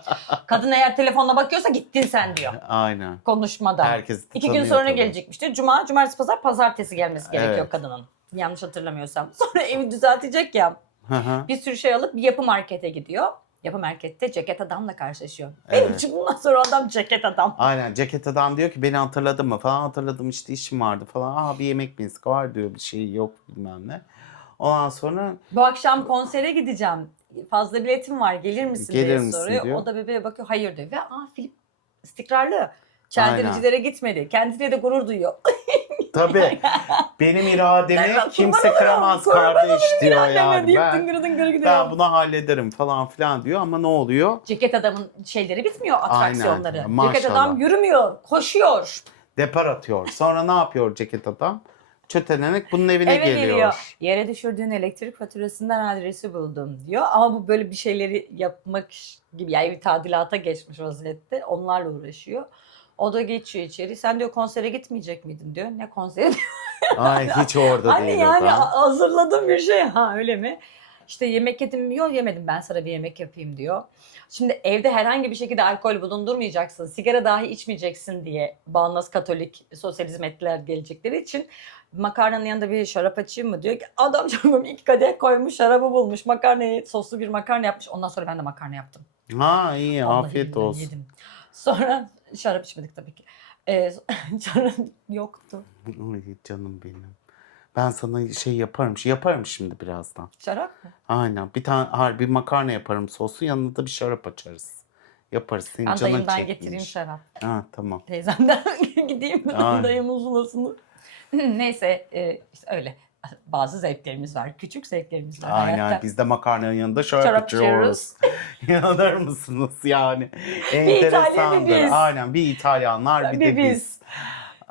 Kadın eğer telefonla bakıyorsa gittin sen diyor. Aynen. Konuşmadan. Herkes 2 gün tanıyor sonra tabii. gelecekmiş diyor. Cumartesi, pazar, pazartesi gelmesi gerekiyor Evet. kadının. Yanlış hatırlamıyorsam. Sonra evi düzeltecek ya. Hı hı. Bir sürü şey alıp bir yapı markete gidiyor. Yapı markette ceket adamla karşılaşıyor. Benim Evet. için bundan sonra adam ceket adam. Aynen ceket adam diyor ki beni hatırladın mı falan hatırladım işte işim vardı falan. Aa bir yemek mi var diyor bir şey yok bilmem ne. Ondan sonra Bu akşam konsere gideceğim. Fazla biletim var, gelir misin gelir diye misin soruyor. diyor. O da bebeğe bakıyor, hayır diyor. Ve Filip istikrarlı. Aynen. Çeldiricilere gitmedi. Kendine de gurur duyuyor. Tabii. Benim irademi Ben kimse kurban kıramaz olurum, kurban kardeş diyor anneme yani. deyip Ben, dıngır dıngır gidiyor. ben bunu hallederim falan filan diyor ama ne oluyor? Ceket adamın şeyleri bitmiyor, atraksiyonları. Aynen, Ceket maşallah. adam yürümüyor, koşuyor. Depar atıyor. Sonra ne yapıyor ceket adam? Çötelenek bunun evine Eve geliyor. geliyor. Yere düşürdüğün elektrik faturasından adresi buldum diyor. Ama bu böyle bir şeyleri yapmak gibi, yani bir tadilata geçmiş vaziyette. Onlarla uğraşıyor. O da geçiyor içeri. Sen diyor konsere gitmeyecek miydin diyor. Ne konseri? Ay hiç orada Hani değil yani o da. hazırladığım bir şey. Ha öyle mi? İşte yemek yedim mi? Yok yemedim, ben sana bir yemek yapayım diyor. Şimdi evde herhangi bir şekilde alkol bulundurmayacaksın, sigara dahi içmeyeceksin diye bağnaz Katolik sosyalizm ettiler gelecekleri için makarnanın yanında bir şarap açayım mı diyor ki adam canım 2 kadeh koymuş, şarabı bulmuş, makarnayı soslu bir makarna yapmış. Ondan sonra ben de makarna yaptım. Ha iyi Vallahi afiyet billahi olsun. yedim. Sonra şarap içmedik tabii ki. Sonra yoktu. Ay canım benim. Ben sana şey yaparım. Yaparım şimdi birazdan. Şarap mı? Aynen. Bir tane harbi makarna yaparım soslu. Yanına da bir şarap açarız. Yaparız. Senin Ben canın dayımdan çekmiş. getireyim şarap. Ha tamam. Teyzemden gideyim Aynen. dayımın zulasını. Neyse işte öyle. Bazı zevklerimiz var. Küçük zevklerimiz var Aynen. hayatta. Biz de makarnanın yanında şarap Şarap içiyoruz. İnanır mısınız yani? İtalyan, Enteresandır. bir biz. Aynen. Bir İtalyanlar bir de biz.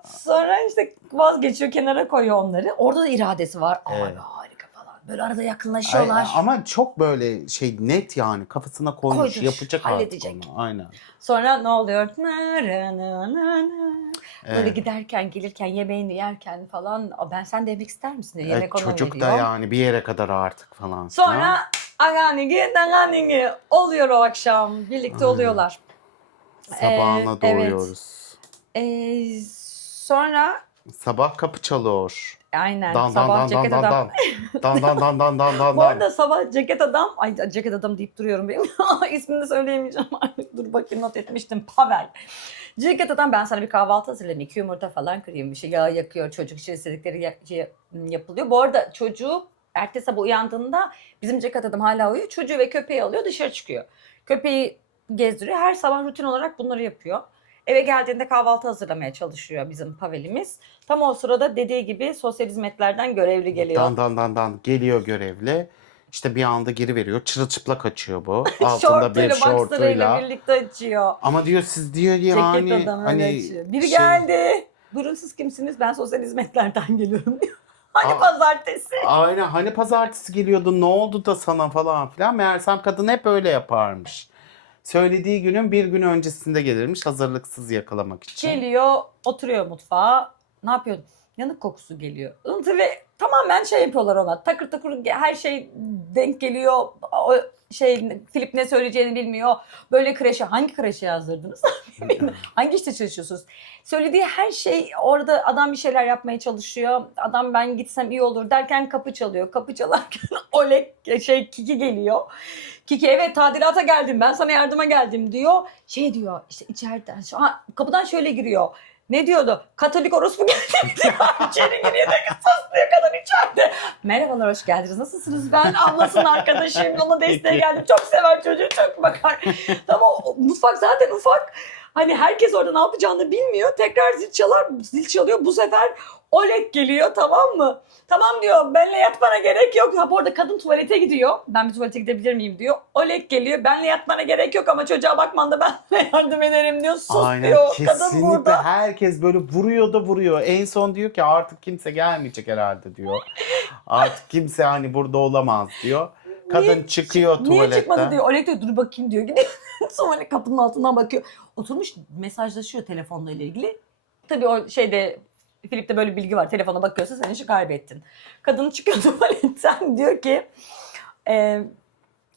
Sonra işte vazgeçiyor, kenara koyuyor onları. Orada da iradesi var. Evet. Abi harika falan. Böyle arada yakınlaşıyorlar. Ama çok böyle şey net yani kafasına koymuş Koydur, yapacak halledecek. artık onu. Aynen. Sonra ne oluyor? Böyle Evet. giderken, gelirken, yemeğini yerken falan. Ben sen de yemek ister misin diye yemek ona Çocuk da veriyor. yani bir yere kadar artık falan. Sonra aganigi oluyor o akşam. Birlikte Aynen. oluyorlar. Sabahına Evet. doğuyoruz. Sonra Sabah kapı çalıyor. aynen Dan dan sabah dan ceket dan dan adam. dan. Dan dan dan dan dan dan Bu dan. arada sabah ceket adam, ay ceket adam deyip duruyorum benim. İsmini söyleyemeyeceğim artık. Dur bakayım, not etmiştim. Pavel. Ceket adam, ben sana bir kahvaltı hazırlayayım. 2 yumurta falan kırayım. Bir şey yağ yakıyor. Çocuk için istedikleri yapılıyor. Bu arada çocuğu ertesi sabah uyandığında bizim ceket adam hala uyuyor. Çocuğu ve köpeği alıyor, dışarı çıkıyor. Köpeği gezdiriyor. Her sabah rutin olarak bunları yapıyor. Eve geldiğinde kahvaltı hazırlamaya çalışıyor bizim Pavel'imiz. Tam o sırada dediği gibi sosyal hizmetlerden görevli geliyor. Dan dan dan dan geliyor görevli. İşte bir anda geri veriyor. Çırılçıplak açıyor bu. Altında Şortuyla, bir boxer'ıyla şortuyla. birlikte açıyor. Ama diyor siz diyor yani Ceket adam öyle hani açıyor. Biri şey- geldi. Buyurun siz kimsiniz? Ben sosyal hizmetlerden geliyorum diyor. Hani Aa. pazartesi. Aynen hani pazartesi geliyordun ne oldu da sana falan filan. Meğersem kadın hep öyle yaparmış. Söylediği günün bir gün öncesinde gelirmiş hazırlıksız yakalamak için. Geliyor, oturuyor mutfağa. Ne yapıyor? Yanık kokusu geliyor. Ve tamamen şey yapıyorlar ona. Takır takır her şey denk geliyor. O şey Filip ne söyleyeceğini bilmiyor. Böyle kreşe, hangi kreşe yazdırdınız? Hangi işte çalışıyorsunuz? Söylediği her şey, orada adam bir şeyler yapmaya çalışıyor. Adam ben gitsem iyi olur derken kapı çalıyor. Kapı çalarken Oleg Kiki geliyor. Kiki evet tadilata geldim, ben sana yardıma geldim diyor. Şey diyor işte içeriden kapıdan şöyle giriyor. Ne diyordu? Katolik orospu geldi diyor. İçeri giriyor da sus diyor kadın içeride. Merhabalar, hoş geldiniz. Nasılsınız? Ben ablasının arkadaşıyım. Ona desteğe geldim. Çok sever çocuğu, çok bakar. Tamam, mutfak zaten ufak. Hani herkes orada ne yapacağını bilmiyor. Tekrar zil çalar, zil çalıyor. Bu sefer Oleg geliyor, tamam mı? Tamam diyor, benle yatmana gerek yok. Ha bu arada kadın tuvalete gidiyor. Ben bir tuvalete gidebilir miyim diyor. Oleg geliyor, benle yatmana gerek yok ama çocuğa bakman da ben yardım ederim diyor. Sus Aynen diyor, kadın kesinlikle burada. herkes böyle vuruyor da vuruyor. En son diyor ki artık kimse gelmeyecek herhalde diyor. Artık kimse hani burada olamaz diyor. Kadın çıkıyor tuvaletten. Niye çıkmadı diyor. Oleg diyor dur bakayım diyor. Gidiyor. Sonra kapının altından bakıyor. Oturmuş mesajlaşıyor telefonla ilgili. Tabii o şeyde Filip'te böyle bilgi var. Telefona bakıyorsa sen işi kaybettin. Kadın çıkıyor tuvaletten diyor ki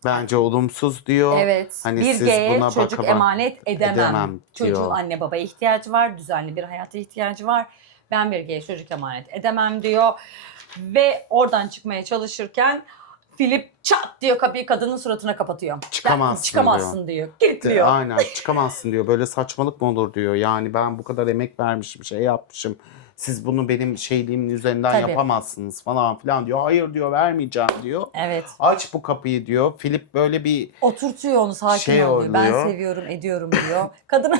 Bence olumsuz diyor. evet Hani bir siz G'ye buna çocuk baka- emanet edemem. diyor. Çocuğun anne babaya ihtiyacı var. Düzenli bir hayata ihtiyacı var. Ben bir G'ye çocuk emanet edemem diyor. Ve oradan çıkmaya çalışırken Filip çat diyor kapıyı kadının suratına kapatıyor. Çıkamazsın diyor. Kilitliyor. Aynen çıkamazsın diyor. Böyle saçmalık mı olur diyor. Yani ben bu kadar emek vermişim, şey yapmışım. Siz bunu benim şeyliğimin üzerinden Tabii. yapamazsınız falan filan diyor. Hayır diyor, vermeyeceğim diyor. Evet. Aç bu kapıyı diyor. Filip böyle bir Oturtuyor onu, sakin şey ol diyor. Ben oluyor. seviyorum, ediyorum diyor. Kadına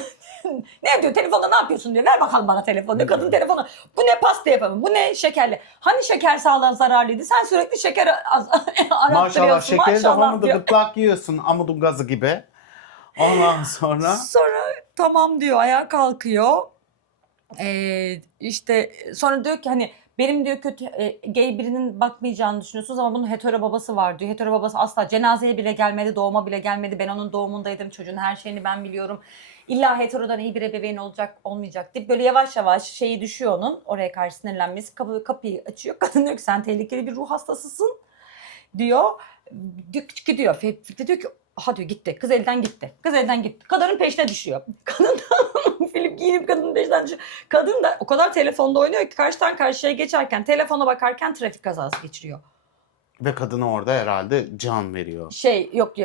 ne diyor? Telefonda ne yapıyorsun diyor. Ver bakalım bana telefonu diyor. Kadın telefonu. Bu ne pasta yapalım? Bu ne şekerli? Hani şeker sağlığa zararlıydı? Sen sürekli şeker Maşallah arattırıyorsun. şekeri de Maşallah hamudu diyor. gıplak yiyorsun amudun gazı gibi. Ondan sonra Sonra tamam diyor, ayağa kalkıyor. İşte sonra diyor ki hani benim diyor kötü gay birinin bakmayacağını düşünüyorsunuz ama bunun hetero babası var diyor. Hetero babası asla cenazeye bile gelmedi, doğuma bile gelmedi. Ben onun doğumundaydım. Çocuğun her şeyini ben biliyorum. İlla heterodan iyi bir ebeveyn olacak, olmayacak deyip böyle yavaş yavaş şeyi düşüyor onun. Oraya karşı sinirlenmesi. Kapıyı açıyor. Kadın diyor ki sen tehlikeli bir ruh hastasısın diyor. Gidiyor. Fikri diyor ki aha diyor gitti. Kız elden gitti. Kız elden gitti. Kadının peşine düşüyor. Kadın Filip giyinip kadının peşinden düşüyor. Kadın da o kadar telefonda oynuyor ki karşıdan karşıya geçerken telefona bakarken trafik kazası geçiriyor. ve kadın orada herhalde can veriyor. Yok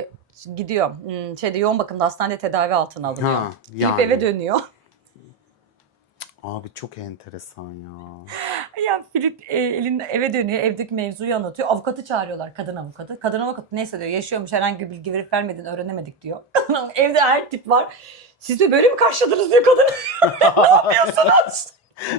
gidiyor. Yoğun bakımda hastanede tedavi altına alınıyor. Ha, Filip yani. eve dönüyor. Abi çok enteresan ya. Ya Filip elinde eve dönüyor. Evdeki mevzuyu anlatıyor. Avukatı çağırıyorlar. Kadın avukatı. Kadın avukatı neyse diyor. Yaşıyormuş, herhangi bir bilgi verip vermediğini öğrenemedik diyor. Evde her tip var. Siz de böyle mi karşıladınız diyor kadın. Ne yapıyorsunuz?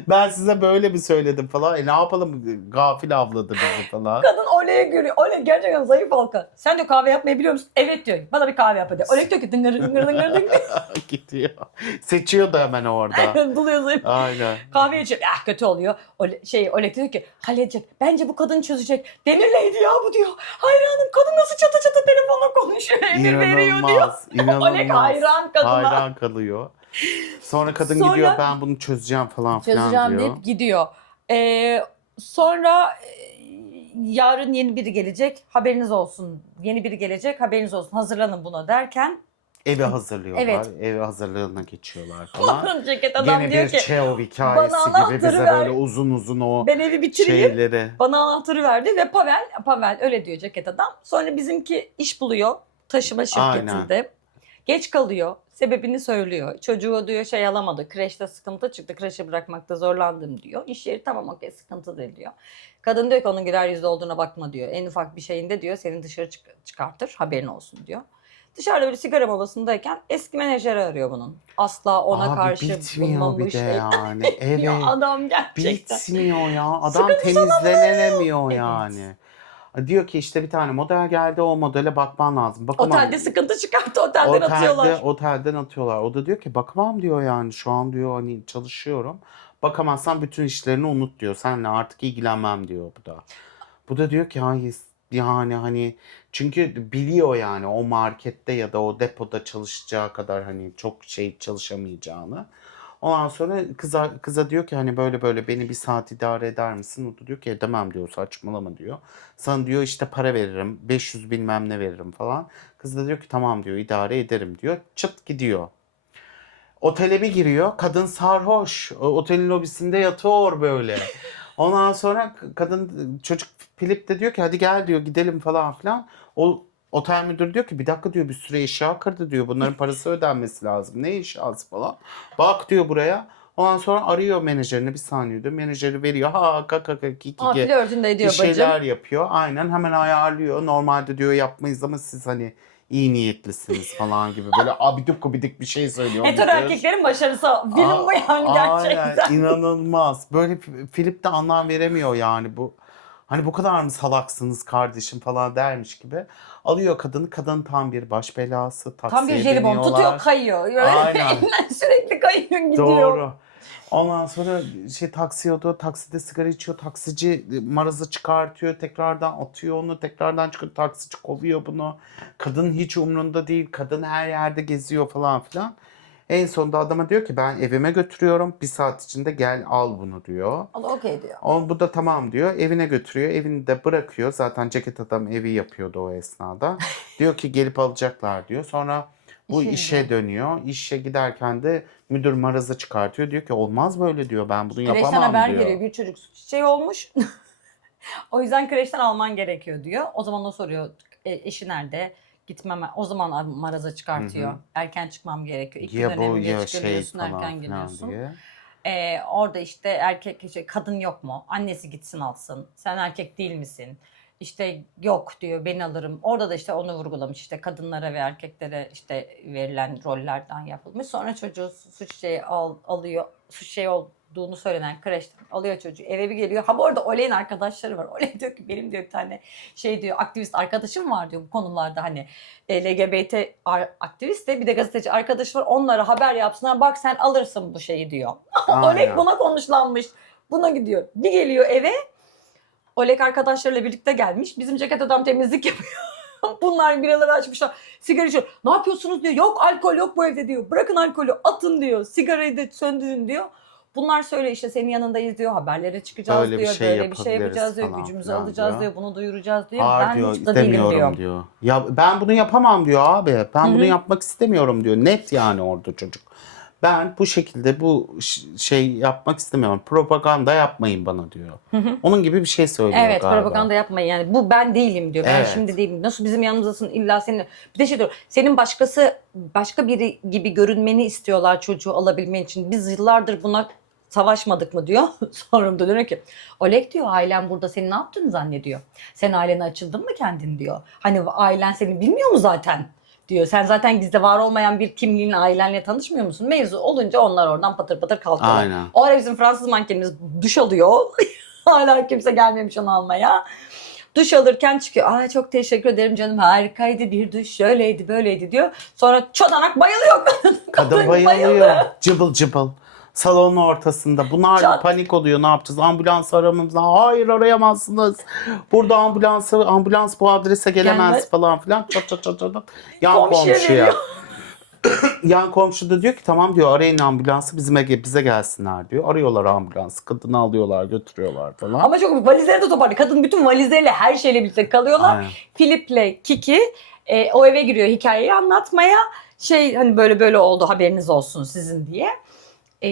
Ben size böyle mi söyledim falan. Ne yapalım, gafil avladı bizi falan. Kadın Ole'ye gülüyor. Ole gerçekten zayıf halka. Sen diyor kahve yapmayı biliyor musun? Evet diyor. Bana bir kahve yap hadi. Ole diyor ki dıngır dıngır dıngır dıngır. Gidiyor. Seçiyor da hemen orada. Buluyor zayıf. Aynen. Kahve içiyor. Kötü oluyor. Ole diyor ki halledecek. Bence bu kadın çözecek. Demirleydi ya bu diyor. Hayranım, kadın nasıl çatı çatı telefonla konuşuyor. Emir veriyor diyor. İnanılmaz. Ole hayran kadına. Hayran kalıyor. Sonra kadın Sonra- gidiyor, ben bunu çözeceğim falan filan Çözeceğim diyor. deyip gidiyor. Sonra yarın yeni biri gelecek. Haberiniz olsun. Yeni biri gelecek. Haberiniz olsun. Hazırlanın buna derken. Evi hazırlıyorlar. Evet. Ev hazırlığına geçiyorlar falan. Ceket adam Yine diyor bir ki Çehov hikayesi bana gibi bize anahtarı ver. böyle uzun uzun o ben evi bitireyim. şeyleri. Bana anahtarı verdi ve Pavel öyle diyor ceket adam. Sonra bizimki iş buluyor taşıma şirketinde. Geç kalıyor. Sebebini söylüyor. Çocuğu diyor alamadı. Kreşte sıkıntı çıktı. Kreşe bırakmakta zorlandım diyor. İş yeri tamam okey sıkıntı değil diyor. Kadın diyor ki onun güler yüzlü olduğuna bakma diyor. En ufak bir şeyinde diyor seni dışarı çıkartır, haberin olsun diyor. Dışarıda bir sigara molasındayken eski menajeri arıyor bunun. Asla ona Abi karşı bitmiyor bulmamış. bir de yani. Evet. Ya adam gerçekten. Bitmiyor ya. Adam Sıkıntı temizlenemiyor Evet. yani. Diyor ki işte bir tane model geldi, o modele bakman lazım. Bakamam. Otelde sıkıntı çıkarttı, otelden atıyorlar. Otelden atıyorlar. O da diyor ki bakamam diyor yani, şu an diyor hani çalışıyorum. Bakamazsan bütün işlerini unut diyor. Seninle artık ilgilenmem diyor bu da. Bu da diyor ki hayır yani hani, çünkü biliyor yani o markette ya da o depoda çalışacağı kadar hani çok çalışamayacağını. Ondan sonra kıza diyor ki hani böyle böyle beni bir saat idare eder misin? O da diyor ki edemem diyor, saçmalama diyor. Sana diyor işte para veririm, 500 bilmem ne veririm falan. Kız da diyor ki tamam diyor, idare ederim diyor. Çıt gidiyor. Otele bir giriyor. Kadın sarhoş. Otelin lobisinde yatıyor böyle. Ondan sonra çocuk Filip de diyor ki hadi gel diyor, gidelim falan filan. O otel müdürü diyor ki bir dakika diyor, bir sürü eşya kırdı diyor. Bunların parası ödenmesi lazım. Ne eşyası falan. Bak diyor buraya. Ondan sonra arıyor menajerini, bir saniye diyor. Menajeri veriyor. Ha kaka kiki Flörtünde bir ediyor şeyler bacım. yapıyor. Aynen, hemen ayarlıyor. Normalde diyor yapmayız ama siz hani iyi niyetlisiniz falan gibi böyle abidik gubidik bir şey söylüyor. Hetero müdür. erkeklerin başarısı. Film bu yani gerçekten. Aynen, inanılmaz. Böyle Filip de anlam veremiyor yani bu. Hani bu kadar mı salaksınız kardeşim falan dermiş gibi. Alıyor kadını. Kadın tam bir baş belası. Taksiye Tam bir jelibon biniyorlar. tutuyor, kayıyor. Böyle Aynen. elinden sürekli kayıyor gidiyor. Doğru. Ondan sonra taksiyordu. Takside sigara içiyor. Taksici marazı çıkartıyor. Tekrardan atıyor onu. Tekrardan çıkıyor. Taksici kovuyor bunu. Kadın hiç umrunda değil. Kadın her yerde geziyor falan filan. En sonunda adama diyor ki ben evime götürüyorum. Bir saat içinde gel al bunu diyor. O da okey diyor. Bu da tamam diyor. Evine götürüyor. Evini de bırakıyor. Zaten ceket adam evi yapıyordu o esnada. Diyor ki gelip alacaklar diyor. Sonra bu işe dönüyor. İşe giderken de müdür marazı çıkartıyor. Diyor ki olmaz böyle diyor. Ben bunu Kreşten yapamam haber diyor. geliyor. Bir çocuk olmuş. O yüzden kreşten alman gerekiyor diyor. O zaman o soruyor eşi nerede? Gitmem. O zaman maraza çıkartıyor. Erken çıkmam gerekiyor. İlk Ya gün bu önemli, ya geç geliyorsun, falan erken filan geliyorsun. diye. Orada işte erkek, işte kadın yok mu? Annesi gitsin alsın. Sen erkek değil misin? İşte yok diyor, ben alırım. Orada da işte onu vurgulamış, işte kadınlara ve erkeklere işte verilen rollerden yapılmış. Sonra çocuğu suç şeyi alıyor. Suç şey olduğunu söylenen kreşten alıyor çocuğu. Eve bir geliyor. Ha bu arada Oleg'in arkadaşları var. Oleg diyor ki benim diyor bir tane şey diyor aktivist arkadaşım var diyor bu konularda, hani LGBT aktivist de bir de gazeteci arkadaşı var. Onlara haber yapsınlar. Bak sen alırsın bu şeyi diyor. Oleg buna konuşlanmış. Buna gidiyor. Bir geliyor eve. Oleg arkadaşlarıyla birlikte gelmiş. Bizim ceket adam temizlik yapıyor. Bunlar biraları açmışlar. Sigara içiyor. Ne yapıyorsunuz diyor. Yok alkol yok bu evde diyor. Bırakın alkolü, atın diyor. Sigarayı da söndürün diyor. Bunlar söyle işte senin yanındayız diyor. Haberlere çıkacağız Böyle bir diyor. şey Böyle bir şey yapabiliriz yapacağız diyor. falan Gücümüzü filan alacağız diyor. diyor. Bunu duyuracağız diyor. Hayır Ben diyor, hiç de değilim istemiyorum diyor. Ya ben bunu yapamam diyor abi. Ben bunu Hı hı. yapmak istemiyorum diyor. Net yani orada çocuk. Ben bu şekilde bu şey yapmak istemiyorum. Propaganda yapmayın bana diyor. Onun gibi bir şey söylüyor Evet, galiba. propaganda yapmayın yani, bu ben değilim diyor. Ben Evet. şimdi değilim. Nasıl bizim yanımızdasın illa senin. Bir de şey diyor, senin başka biri gibi görünmeni istiyorlar çocuğu alabilmen için. Biz yıllardır buna savaşmadık mı diyor. Sonra da diyor ki Oleg diyor ailen burada senin ne yaptığını zannediyor. Sen ailene açıldın mı kendin diyor. Hani ailen seni bilmiyor mu zaten diyor. Sen zaten gizli var olmayan bir kimliğinle ailenle tanışmıyor musun? Mevzu olunca onlar oradan patır patır kalkıyorlar. Aynen. O ara bizim Fransız mankenimiz duş alıyor. Hala kimse gelmemiş onu almaya. Duş alırken çıkıyor. Ay çok teşekkür ederim canım, harikaydı bir duş, şöyleydi böyleydi diyor. Sonra çodanak bayılıyor kadın. Kadın bayılıyor. Cıbıl cıbıl. Salonun ortasında. Bunlar Çat. panik oluyor. Ne yapacağız? Ambulans aramamız lazım. Hayır arayamazsınız. Burada ambulans bu adrese gelemez Gelmez. falan filan. Çat çat çat çat. Yan Komşuya komşuya. veriyor. Yan komşu da diyor ki tamam diyor arayın ambulansı bize gelsinler diyor. Arıyorlar ambulansı. Kadını alıyorlar götürüyorlar falan. Ama çok valizleri de toparlıyor. Kadın bütün valizleriyle her şeyle birlikte kalıyorlar. Aynen. Philip'le Kiki o eve giriyor hikayeyi anlatmaya. Hani böyle oldu haberiniz olsun sizin diye.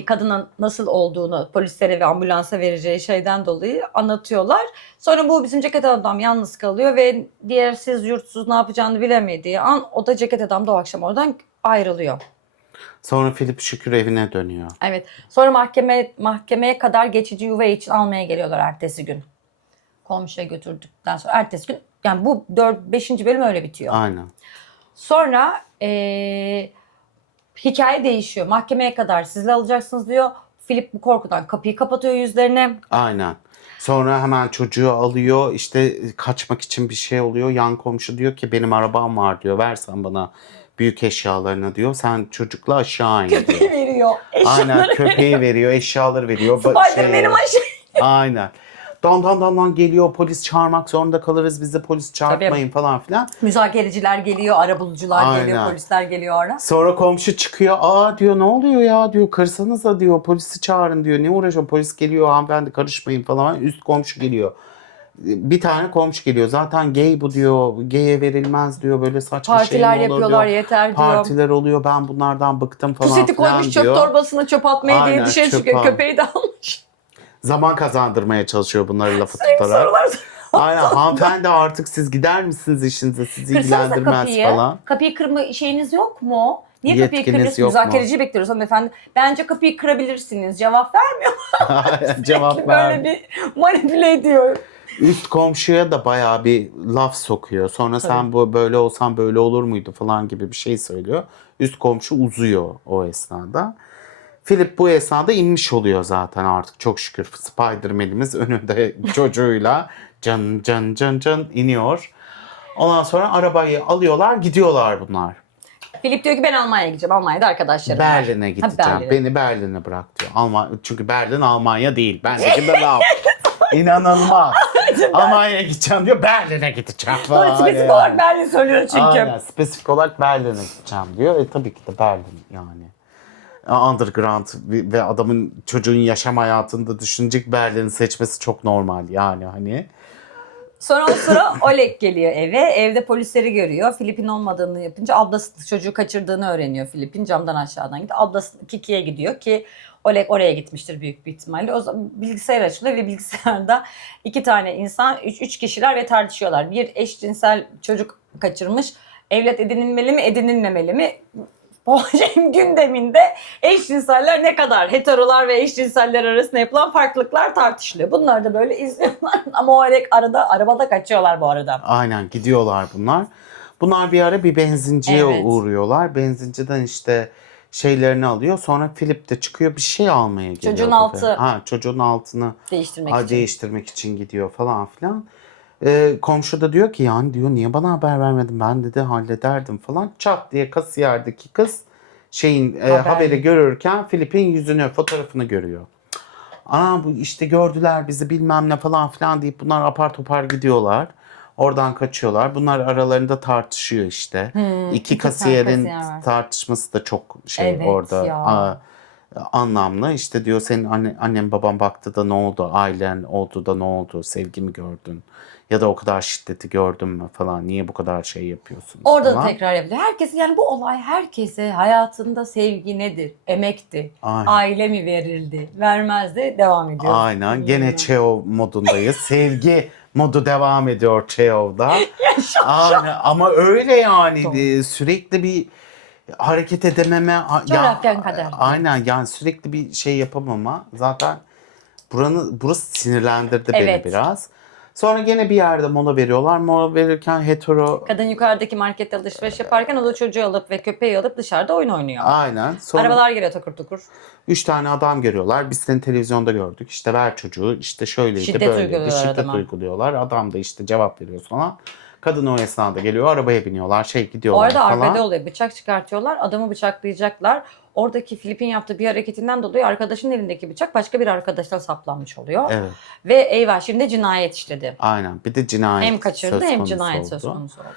Kadının nasıl olduğunu polislere ve ambulansa vereceği şeyden dolayı anlatıyorlar. Sonra bu bizim ceket adam yalnız kalıyor ve diğersiz yurtsuz ne yapacağını bilemediği an o da ceket adam da o akşam oradan ayrılıyor. Sonra Philip şükür evine dönüyor. Evet. Sonra mahkemeye kadar geçici yuva için almaya geliyorlar ertesi gün. Komşuya götürdükten sonra ertesi gün, yani bu 5. bölüm öyle bitiyor. Aynen. Sonra hikaye değişiyor. Mahkemeye kadar sizle alacaksınız diyor. Philip bu korkudan kapıyı kapatıyor yüzlerine. Aynen. Sonra hemen çocuğu alıyor işte kaçmak için bir şey oluyor. Yan komşu diyor ki benim arabam var diyor. Versen bana büyük eşyalarını diyor. Sen çocukla aşağı in diyor. Köpeği veriyor. Aynen köpeği veriyor, eşyaları veriyor. Spider-Man'im aşağı. Aynen. Dan geliyor polis çağırmak zorunda kalırız biz de polis çağırtmayın falan filan. Müzakereciler geliyor, arabulucular geliyor, Aynen. polisler geliyor orada. Sonra komşu çıkıyor. Aa diyor ne oluyor ya diyor kırsanıza diyor polisi çağırın diyor. Ne uğraşıyor polis geliyor hanımefendi karışmayın falan. Üst komşu geliyor. Bir tane komşu geliyor. Zaten gay bu diyor. Gay'e verilmez diyor. Böyle saçma Partiler şey mi olur yapıyorlar diyor. yeter diyor. Partiler oluyor. Ben bunlardan bıktım falan Puseti filan koymuş diyor. çöp torbasına çöp atmaya diye Aynen, dışarı çöp çıkıyor. al. Köpeği de almış. Zaman kazandırmaya çalışıyor bunları lafı Sürekli tutarak. sorular. Aynen hanımefendi artık siz gider misiniz işinize sizi ilgilendirmez falan. Kapıyı kırma şeyiniz yok mu? Niye kapıyı Yetkiniz kırıyorsunuz? yok mu? Müzakereci bekliyoruz hanımefendi. Bence kapıyı kırabilirsiniz. Cevap vermiyor. Cevap Böyle ver. bir manipüle ediyor. Üst komşuya da bayağı bir laf sokuyor. Sonra sen bu böyle olsan böyle olur muydu falan gibi bir şey söylüyor. Üst komşu uzuyor o esnada. Philip bu esnada inmiş oluyor zaten artık çok şükür. Spider-Man'imiz önünde çocuğuyla can iniyor. Ondan sonra arabayı alıyorlar gidiyorlar bunlar. Philip diyor ki ben Almanya'ya gideceğim. Almanya'da arkadaşlarım var. Berlin'e gideceğim. Berlin'e. Beni Berlin'e bırak diyor. Çünkü Berlin Almanya değil. Ben de gibi laf. İnanılmaz. Almanya'ya gideceğim diyor. Berlin'e gideceğim falan. Sonra spesifik olarak Berlin söylüyor çünkü. Aynen. Spesifik olarak Berlin'e gideceğim diyor. Tabii ki de Berlin yani. Underground ve adamın çocuğun yaşam hayatında düşünecek Berlin'i seçmesi çok normal yani hani. Sonra o sıra Oleg geliyor eve. Evde polisleri görüyor. Filip'in olmadığını yapınca ablası çocuğu kaçırdığını öğreniyor Filip'in. Camdan aşağıdan gidiyor. Ablası Kiki'ye gidiyor ki Oleg oraya gitmiştir büyük bir ihtimalle. O zaman bilgisayar açılıyor ve bilgisayarda 2 tane insan, 3 kişiler ve tartışıyorlar. Bir eşcinsel çocuk kaçırmış. Evlat edinilmeli mi, edinilmemeli mi? gündeminde eşcinseller ne kadar heterolar ve eşcinseller arasında yapılan farklılıklar tartışılıyor. Bunlar da böyle izliyorlar ama o arada arabada kaçıyorlar bu arada. Aynen gidiyorlar bunlar. Bunlar bir ara bir benzinciye Evet. uğruyorlar. Benzinciden işte şeylerini alıyor. Sonra Philip de çıkıyor bir şey almaya geliyor. Çocuğun altı. Ha, çocuğun altını Değiştirmek için. gidiyor falan filan. Komşu da diyor ki yani diyor niye bana haber vermedin, ben dedi hallederdim falan. Çat diye kasiyerdeki kız haberi görürken Philip'in fotoğrafını görüyor. Aa bu işte gördüler bizi bilmem ne falan filan deyip bunlar apar topar gidiyorlar. Oradan kaçıyorlar. Bunlar aralarında tartışıyor işte. İki kasiyerin kasiyer var. tartışması da çok Evet orada ya. anlamlı. İşte diyor senin annen baban baktı da ne oldu? Ailen oldu da ne oldu? Sevgi mi gördün? Ya da o kadar şiddeti gördün mü falan? Niye bu kadar şey yapıyorsunuz Orada da falan. tekrar yapıyor. Herkes yani bu olay herkese hayatında sevgi nedir? Emekti. Aynen. Aile mi verildi? Vermezdi. Devam ediyor. Aynen. Gene Çehov modundayız. Sevgi modu devam ediyor Çehov'da. Aynen. Ama öyle yani Doğru. sürekli bir hareket edememe. Coğrafyan kader. Aynen yani sürekli bir şey yapamama. Zaten burası sinirlendirdi beni Evet. biraz. Sonra gene bir yerde mola veriyorlar. Mola verirken hetero... Kadın yukarıdaki markette alışveriş yaparken o da çocuğu alıp ve köpeği alıp dışarıda oyun oynuyor. Aynen. Sonra Arabalar geliyor takır tukur. 3 tane adam görüyorlar. Biz seni televizyonda gördük. İşte ver çocuğu. İşte şöyleydi, Şiddet böyleydi. uyguluyorlar Şiddet adama. uyguluyorlar. Adam da işte cevap veriyor sonra. Kadın o esnada geliyor. Arabaya biniyorlar. O Gidiyorlar arada falan. arbede oluyor. Bıçak çıkartıyorlar. Adamı bıçaklayacaklar. Oradaki Filip'in yaptığı bir hareketinden dolayı arkadaşın elindeki bıçak başka bir arkadaşla saplanmış oluyor. Evet. Ve eyvah şimdi cinayet işledi. Aynen. Bir de cinayet Hem kaçırdı söz hem konusu cinayet oldu. söz konusu oldu.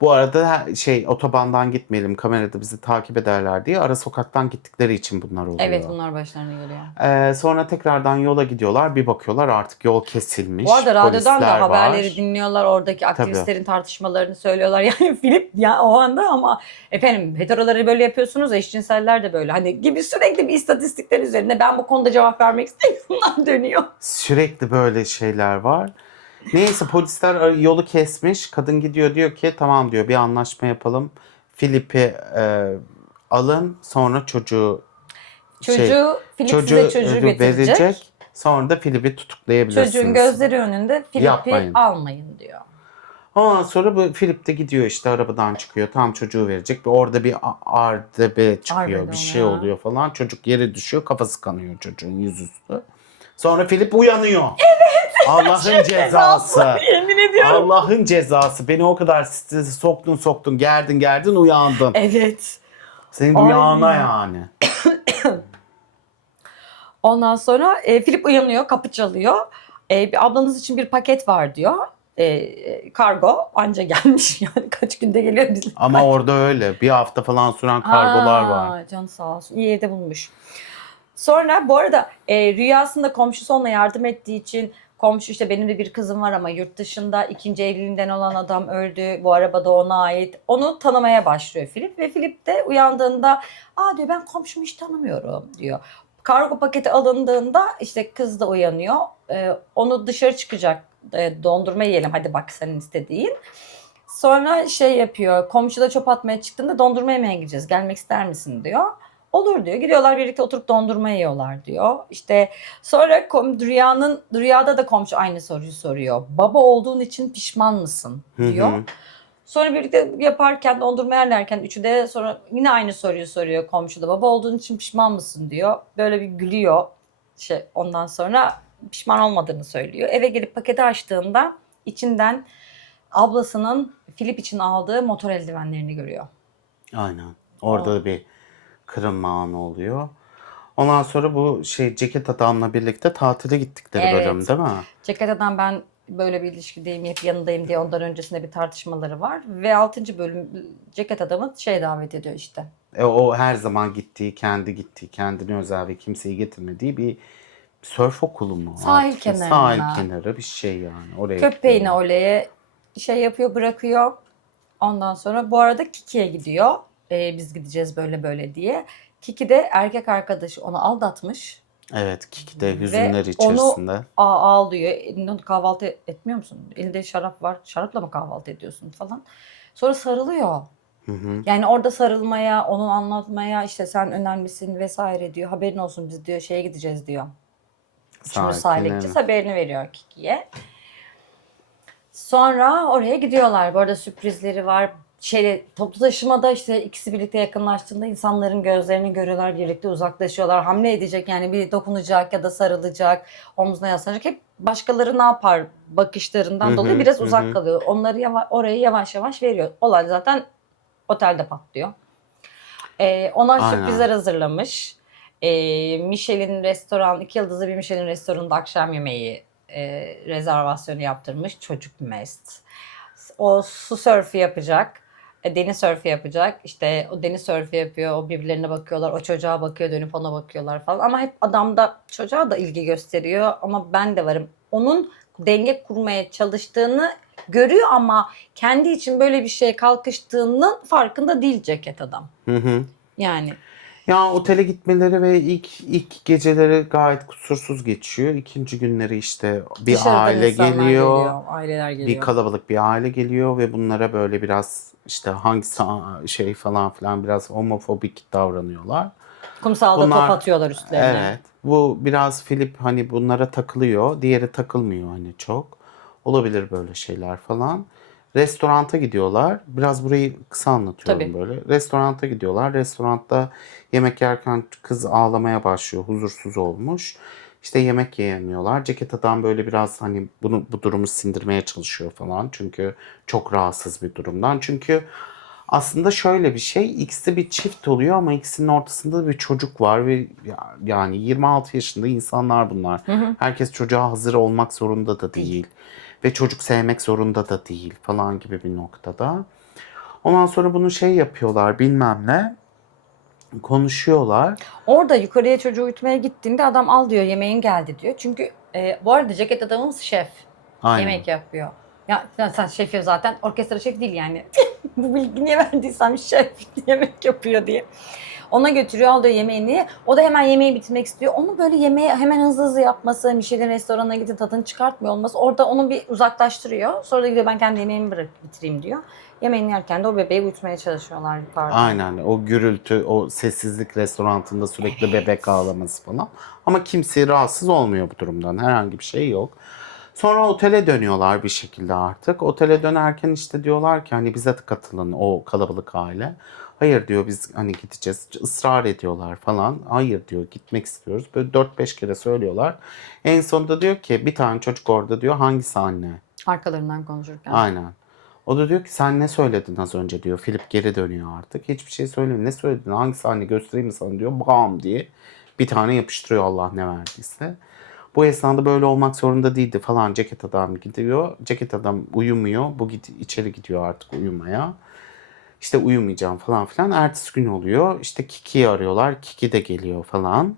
Bu arada otobandan gitmeyelim, kamerada bizi takip ederler diye ara sokaktan gittikleri için bunlar oluyor. Evet bunlar başlarına geliyor. Sonra tekrardan yola gidiyorlar. Bir bakıyorlar artık yol kesilmiş. Bu arada radyodan Polisler da haberleri var. dinliyorlar. Oradaki aktivistlerin tartışmalarını söylüyorlar. Yani Filip ya o anda ama efendim heteroları böyle yapıyorsunuz eşcinseller de böyle. Hani gibi sürekli bir istatistikler üzerinde ben bu konuda cevap vermek istemiyorum. Bunlar dönüyor. Sürekli böyle şeyler var. Neyse polisler yolu kesmiş. Kadın gidiyor diyor ki tamam diyor bir anlaşma yapalım. Filip'i alın sonra çocuğu Filip size çocuğu getirecek. Sonra da Filip'i tutuklayabilirsiniz. Çocuğun gözleri önünde Filip'i Yapmayın. almayın diyor. Ondan sonra bu Filip de gidiyor işte arabadan çıkıyor. Tam çocuğu verecek. Orada bir arbede çıkıyor. Arbede bir şey oluyor. oluyor falan. Çocuk yere düşüyor. Kafası kanıyor çocuğun yüzüstü. Sonra Filip uyanıyor. Evet. Allah'ın cezası. Yemin ediyorum. Allah'ın cezası. Beni o kadar strese soktun. Gerdin uyandın. Evet. Senin Ay. rüyana yani. Ondan sonra Filip uyanıyor, kapı çalıyor. Bir ablanız için bir paket var diyor. Kargo anca gelmiş yani kaç günde geliyor bizim. Ama orada öyle. Bir hafta falan süren kargolar var. Canı sağ olsun. İyi evde bulmuş. Sonra bu arada rüyasında komşusu ona yardım ettiği için komşu işte benim de bir kızım var ama yurt dışında ikinci evliliğinden olan adam öldü. Bu araba da ona ait. Onu tanımaya başlıyor Filip ve Filip de uyandığında diyor ben komşumu hiç tanımıyorum diyor. Kargo paketi alındığında işte kız da uyanıyor. Onu dışarı çıkacak. Dondurma yiyelim hadi bak senin istediğin. Sonra şey yapıyor. Komşu da çöp atmaya çıktığında dondurma yemeye gideceğiz. Gelmek ister misin diyor. Olur diyor. Gidiyorlar birlikte oturup dondurma yiyorlar diyor. İşte sonra rüyada da komşu aynı soruyu soruyor. Baba olduğun için pişman mısın diyor. Sonra birlikte yaparken dondurma yerlerken üçü de sonra yine aynı soruyu soruyor komşu da. Baba olduğun için pişman mısın diyor. Böyle bir gülüyor. Ondan sonra pişman olmadığını söylüyor. Eve gelip paketi açtığında içinden ablasının Filip için aldığı motor eldivenlerini görüyor. Aynen. Orada da bir kırılma anı oluyor. Ondan sonra bu ceket adamla birlikte tatile gittikleri bölüm değil mi? Ceket adam ben böyle bir ilişkideyim, hep yanındayım diye ondan öncesinde bir tartışmaları var. Ve 6. bölüm ceket adamı davet ediyor işte. O her zaman kendine özel ve kimseyi getirmediği bir sörf okulu mu? Sahil kenarında. Sahil kenarı bir şey yani. Oraya Köpeğini oraya yapıyor, bırakıyor. Ondan sonra bu arada Kiki'ye gidiyor. Biz gideceğiz böyle diye. Kiki de erkek arkadaşı onu aldatmış. Evet, Kiki de hüzünler içerisinde. Onu ağlıyor. Elinde kahvaltı etmiyor musun? Elinde şarap var. Şarapla mı kahvaltı ediyorsun falan. Sonra sarılıyor. Yani orada sarılmaya, onu anlatmaya, işte sen önemlisin vesaire diyor. Haberin olsun, biz diyor şeye gideceğiz diyor. Üçümüz sahile gideceğiz. Haberini veriyor Kiki'ye. Sonra oraya gidiyorlar. Bu arada sürprizleri var. Toplu taşımada işte ikisi birlikte yakınlaştığında insanların gözlerini görüyorlar, birlikte uzaklaşıyorlar. Hamle edecek, yani bir dokunacak ya da sarılacak, omzuna yaslanacak. Hep başkaları ne yapar bakışlarından dolayı biraz uzak kalıyor. Onları oraya yavaş yavaş veriyor. Olay zaten otelde patlıyor. Ona sürprizler hazırlamış. Michelin restoran, 2 yıldızlı bir Michelin restoranında akşam yemeği rezervasyonu yaptırmış. Çocuk mest. O su sörfü yapacak. Deniz sörfü yapacak. İşte o deniz sörfü yapıyor. O birbirlerine bakıyorlar. O çocuğa bakıyor. Dönüp ona bakıyorlar falan. Ama hep adam da çocuğa da ilgi gösteriyor. Ama ben de varım. Onun denge kurmaya çalıştığını görüyor ama kendi için böyle bir şeye kalkıştığının farkında değil ceket adam. Yani. Ya otele gitmeleri ve ilk geceleri gayet kusursuz geçiyor. İkinci günleri işte bir Dışarıdan aile insanlar geliyor. aileler Bir geliyor. kalabalık bir aile geliyor ve bunlara böyle biraz işte hangisi şey falan filan biraz homofobik davranıyorlar. Kumsalda top atıyorlar üstlerine. Evet. Bu biraz Philip hani bunlara takılıyor. Diğeri takılmıyor hani çok. Olabilir böyle şeyler falan. Restoranta gidiyorlar. Biraz burayı kısa anlatıyorum Tabii. böyle. Restoranta gidiyorlar. Restoranda yemek yerken kız ağlamaya başlıyor. Huzursuz olmuş. İşte yemek yiyemiyorlar. Ceket adam böyle biraz hani bu durumu sindirmeye çalışıyor falan. Çünkü çok rahatsız bir durumdan. Çünkü aslında şöyle bir şey, ikisi bir çift oluyor ama ikisinin ortasında bir çocuk var ve yani 26 yaşında insanlar bunlar. Herkes çocuğa hazır olmak zorunda da değil. Ve çocuk sevmek zorunda da değil falan gibi bir noktada. Ondan sonra bunu şey yapıyorlar bilmem ne. Konuşuyorlar. Orada yukarıya çocuğu uyutmaya gittiğinde adam al diyor, yemeğin geldi diyor. Çünkü bu arada ceket adamımız şef. Aynen. Yemek yapıyor. Ya sen şefi zaten, orkestra şef değil yani. Bu bilgi niye verdiysem, şef yemek yapıyor diye. Ona götürüyor, al diyor yemeğini. O da hemen yemeği bitirmek istiyor. Onu böyle yemeği hemen hızlı hızlı yapması, Michelin restoranına gidip tadını çıkartmıyor olması orada onu bir uzaklaştırıyor. Sonra da gidiyor, ben kendi yemeğimi bitireyim diyor. Yemeğini yerken de o bebeği uyutmaya çalışıyorlar yukarıda. Aynen, o gürültü, o sessizlik restorantında sürekli bebek ağlaması falan. Ama kimse rahatsız olmuyor bu durumdan. Herhangi bir şey yok. Sonra otele dönüyorlar bir şekilde artık. Otele dönerken işte diyorlar ki hani bize de katılın, o kalabalık aile. Hayır diyor, biz hani gideceğiz. Israr ediyorlar falan. Hayır diyor, gitmek istiyoruz. Böyle 4-5 kere söylüyorlar. En sonunda diyor ki bir tane çocuk orada diyor, hangisi anne? Arkalarından konuşurken. Aynen. O da diyor ki sen ne söyledin az önce diyor. Philip geri dönüyor artık. Hiçbir şey söylemiyor. Ne söyledin? Hangi sahne göstereyim mi sana diyor. Bam diye bir tane yapıştırıyor Allah ne verdiyse. Bu esnada böyle olmak zorunda değildi falan. Ceket adam gidiyor. Ceket adam uyumuyor. Bu içeri gidiyor artık uyumaya. İşte uyumayacağım falan filan. Ertesi gün oluyor. İşte Kiki'yi arıyorlar. Kiki de geliyor falan.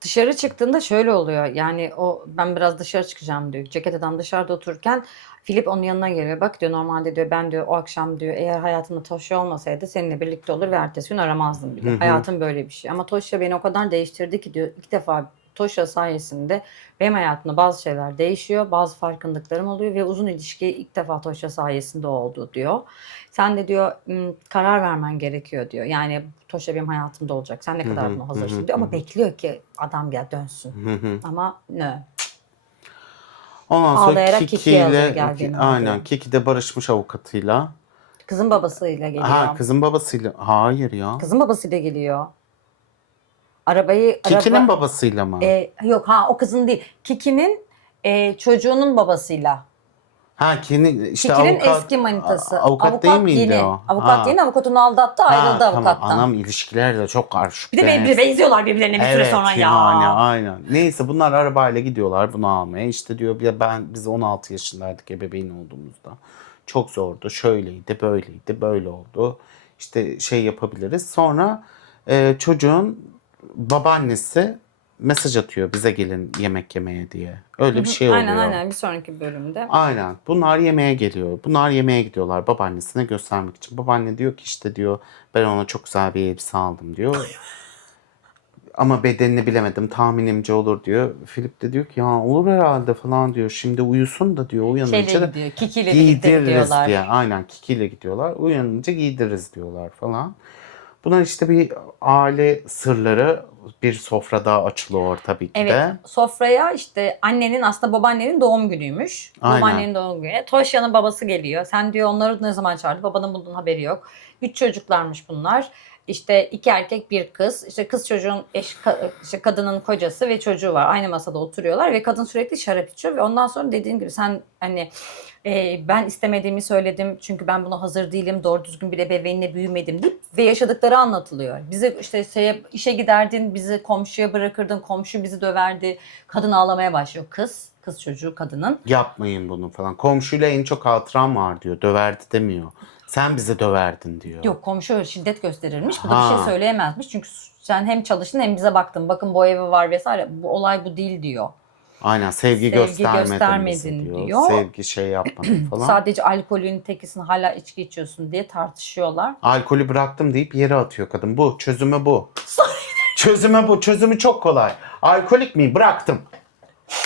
Dışarı çıktığında şöyle oluyor. Yani ben biraz dışarı çıkacağım diyor. Ceket adam dışarıda otururken Filip onun yanına geliyor. Bak diyor, normalde diyor ben diyor o akşam diyor eğer hayatımda Toşya olmasaydı seninle birlikte olur ve ertesi gün aramazdım bile. Hayatım böyle bir şey. Ama Toşya beni o kadar değiştirdi ki diyor, ilk defa Toşya sayesinde benim hayatımda bazı şeyler değişiyor. Bazı farkındıklarım oluyor ve uzun ilişki ilk defa Toşya sayesinde oldu diyor. Sen de diyor karar vermen gerekiyor diyor. Yani Toşya benim hayatımda olacak. Sen ne kadar buna hazırsın diyor. Ama bekliyor ki adam gel dönsün. Ama ne? Ondan sonra Ağlayarak Kiki Kiki'ye alıyor ile geldiğini aynen diyor. Kiki de barışmış avukatıyla. Kızın babasıyla Ha, geliyor. kızın babasıyla. Hayır ya. Kızın babasıyla geliyor. Kiki'nin babasıyla mı? Yok o kızın değil. Kiki'nin çocuğunun babasıyla. Ha, işte Kiki'nin avukat. eski manitası. Avukat değil miydi yeni. o? Avukat yeni, avukatını aldattı, ayrıldı Tamam, avukattan. anam ilişkiler de çok karışık. Bir de benziyorlar birbirlerine bir süre Evet sonra ya. yani aynen. Neyse bunlar arabayla gidiyorlar bunu almaya. İşte diyor biz 16 yaşındaydık ebeveyn olduğumuzda. Çok zordu. Şöyleydi, böyleydi, böyle oldu. İşte şey yapabiliriz. Sonra çocuğun babaannesi mesaj atıyor bize gelin yemek yemeye diye. Öyle bir şey oluyor. Aynen bir sonraki bölümde. Aynen. Bunlar yemeğe geliyor. Bunlar yemeğe gidiyorlar babaannesine göstermek için. Babaanne diyor ki işte diyor ben ona çok güzel bir elbise aldım diyor. Ama bedenini bilemedim, tahminimce olur diyor. Filip de diyor ki ya olur herhalde falan diyor. Şimdi uyusun da diyor, uyanınca Şeyle da gidiyor. Kiki ile birlikte giydiririz gidiyorlar. diye. Aynen Kiki ile gidiyorlar. Uyanınca giydiririz diyorlar falan. Bunlar işte bir aile sırları, bir sofra daha açılıyor tabii ki Evet, de. sofraya işte annenin, aslında babaannenin doğum günüymüş. Aynen. Babaannenin doğum günü. Toşya'nın babası geliyor. Sen diyor onları ne zaman çağırdı? Babanın bundan haberi yok. 3 çocuklarmış bunlar. İşte 2 erkek bir kız. İşte kız çocuğun işte kadının kocası ve çocuğu var. Aynı masada oturuyorlar ve kadın sürekli şarap içiyor ve ondan sonra dediğin gibi sen hani ben istemediğimi söyledim çünkü ben buna hazır değilim, doğru düzgün bir ebeveynle büyümedim deyip ve yaşadıkları anlatılıyor. Bize işte işe giderdin, bizi komşuya bırakırdın, komşu bizi döverdi. Kadın ağlamaya başlıyor. Kız çocuğu kadının. Yapmayın bunu falan. Komşuyla en çok hatıram var diyor. Döverdi demiyor. Sen bizi döverdin diyor. Yok, komşu şiddet gösterirmiş. Bu da bir şey söyleyemezmiş. Çünkü sen hem çalıştın hem bize baktın. Bakın bu evi var vesaire. Bu olay bu değil diyor. Aynen sevgi göstermedin bize diyor. Sevgi şey yapmadın falan. Sadece alkolün tekisini hala içki içiyorsun diye tartışıyorlar. Alkolü bıraktım deyip yere atıyor kadın. Bu çözümü bu. Çözümü bu. Çözümü çok kolay. Alkolik miyim? Bıraktım.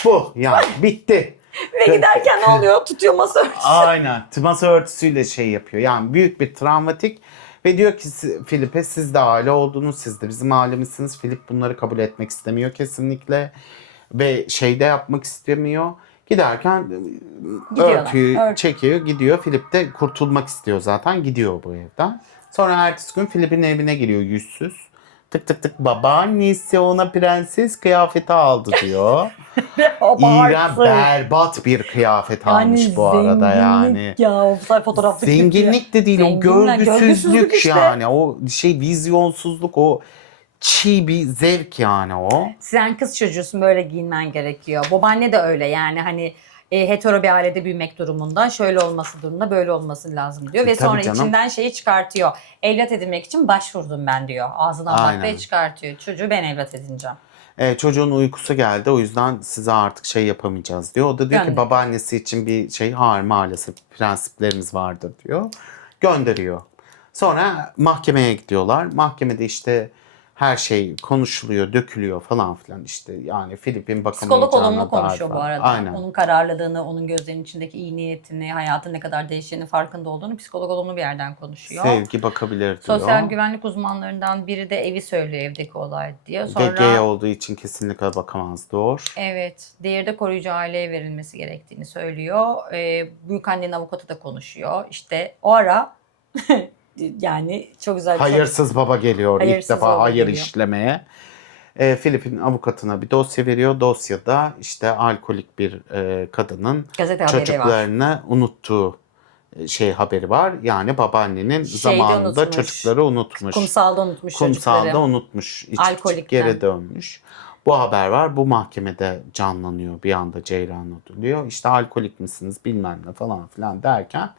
Bu yani bitti. Ve giderken ne oluyor? Tutuyor masa örtüsü. Aynen. Masa örtüsüyle şey yapıyor. Yani büyük bir travmatik ve diyor ki Filip'e siz de aile oldunuz. Siz de bizim ailemizsiniz. Filip bunları kabul etmek istemiyor kesinlikle. Ve şeyde yapmak istemiyor. Giderken örtüyü çekiyor gidiyor. Filip de kurtulmak istiyor zaten. Gidiyor bu evden. Sonra ertesi gün Filip'in evine geliyor yüzsüz. Tık tık tık babaannesi ona prenses kıyafeti aldı diyor. İğrenç berbat bir kıyafet almış bu arada yani. Ya o fotoğraflık zenginlik de değil o görgüsüzlük işte. yani o şey vizyonsuzluk o çiğ bir zevk yani o. Sen kız çocuğusun böyle giyinmen gerekiyor. Babaanne de öyle yani hani hetero bir ailede büyümek durumunda şöyle olması durumunda böyle olması lazım diyor. Ve Tabii sonra canım. içinden şeyi çıkartıyor. Evlat edinmek için başvurdum ben diyor. Ağzından baklayı çıkartıyor. Çocuğu ben evlat edineceğim. Çocuğun uykusu geldi o yüzden size artık şey yapamayacağız diyor. O da diyor ki babaannesi için bir şey hayır maalesef prensiplerimiz vardır diyor. Gönderiyor. Sonra mahkemeye gidiyorlar. Mahkemede işte her şey konuşuluyor, dökülüyor falan filan işte. Yani Filip'in bakamayacağına psikolog olumlu konuşuyor bu arada. Aynen. Onun kararlılığını, onun gözlerinin içindeki iyi niyetini, hayatın ne kadar değiştiğini farkında olduğunu psikolog olumlu bir yerden konuşuyor. Sevgi bakabilir diyor. Sosyal güvenlik uzmanlarından biri de evi söylüyor evdeki olay diyor. Sonra gay olduğu için kesinlikle bakamaz diyor. Evet. Diğeri de koruyucu aileye verilmesi gerektiğini söylüyor. Büyükannenin avukatı da konuşuyor. İşte o ara yani çok güzel bir hayırsız baba geliyor hayırsız ilk defa hayır geliyor. işlemeye. Filip'in avukatına bir dosya veriyor. Dosyada işte alkolik bir kadının gazete çocuklarını unuttuğu haberi var. Yani babaannenin zamanında unutmuş. çocukları unutmuş. Kumsalda unutmuş çocukları. Kumsalda unutmuş. İçip geri dönmüş. Bu haber var. Bu mahkemede canlanıyor. Bir anda Ceylan ödülüyor. İşte alkolik misiniz bilmem ne falan filan derken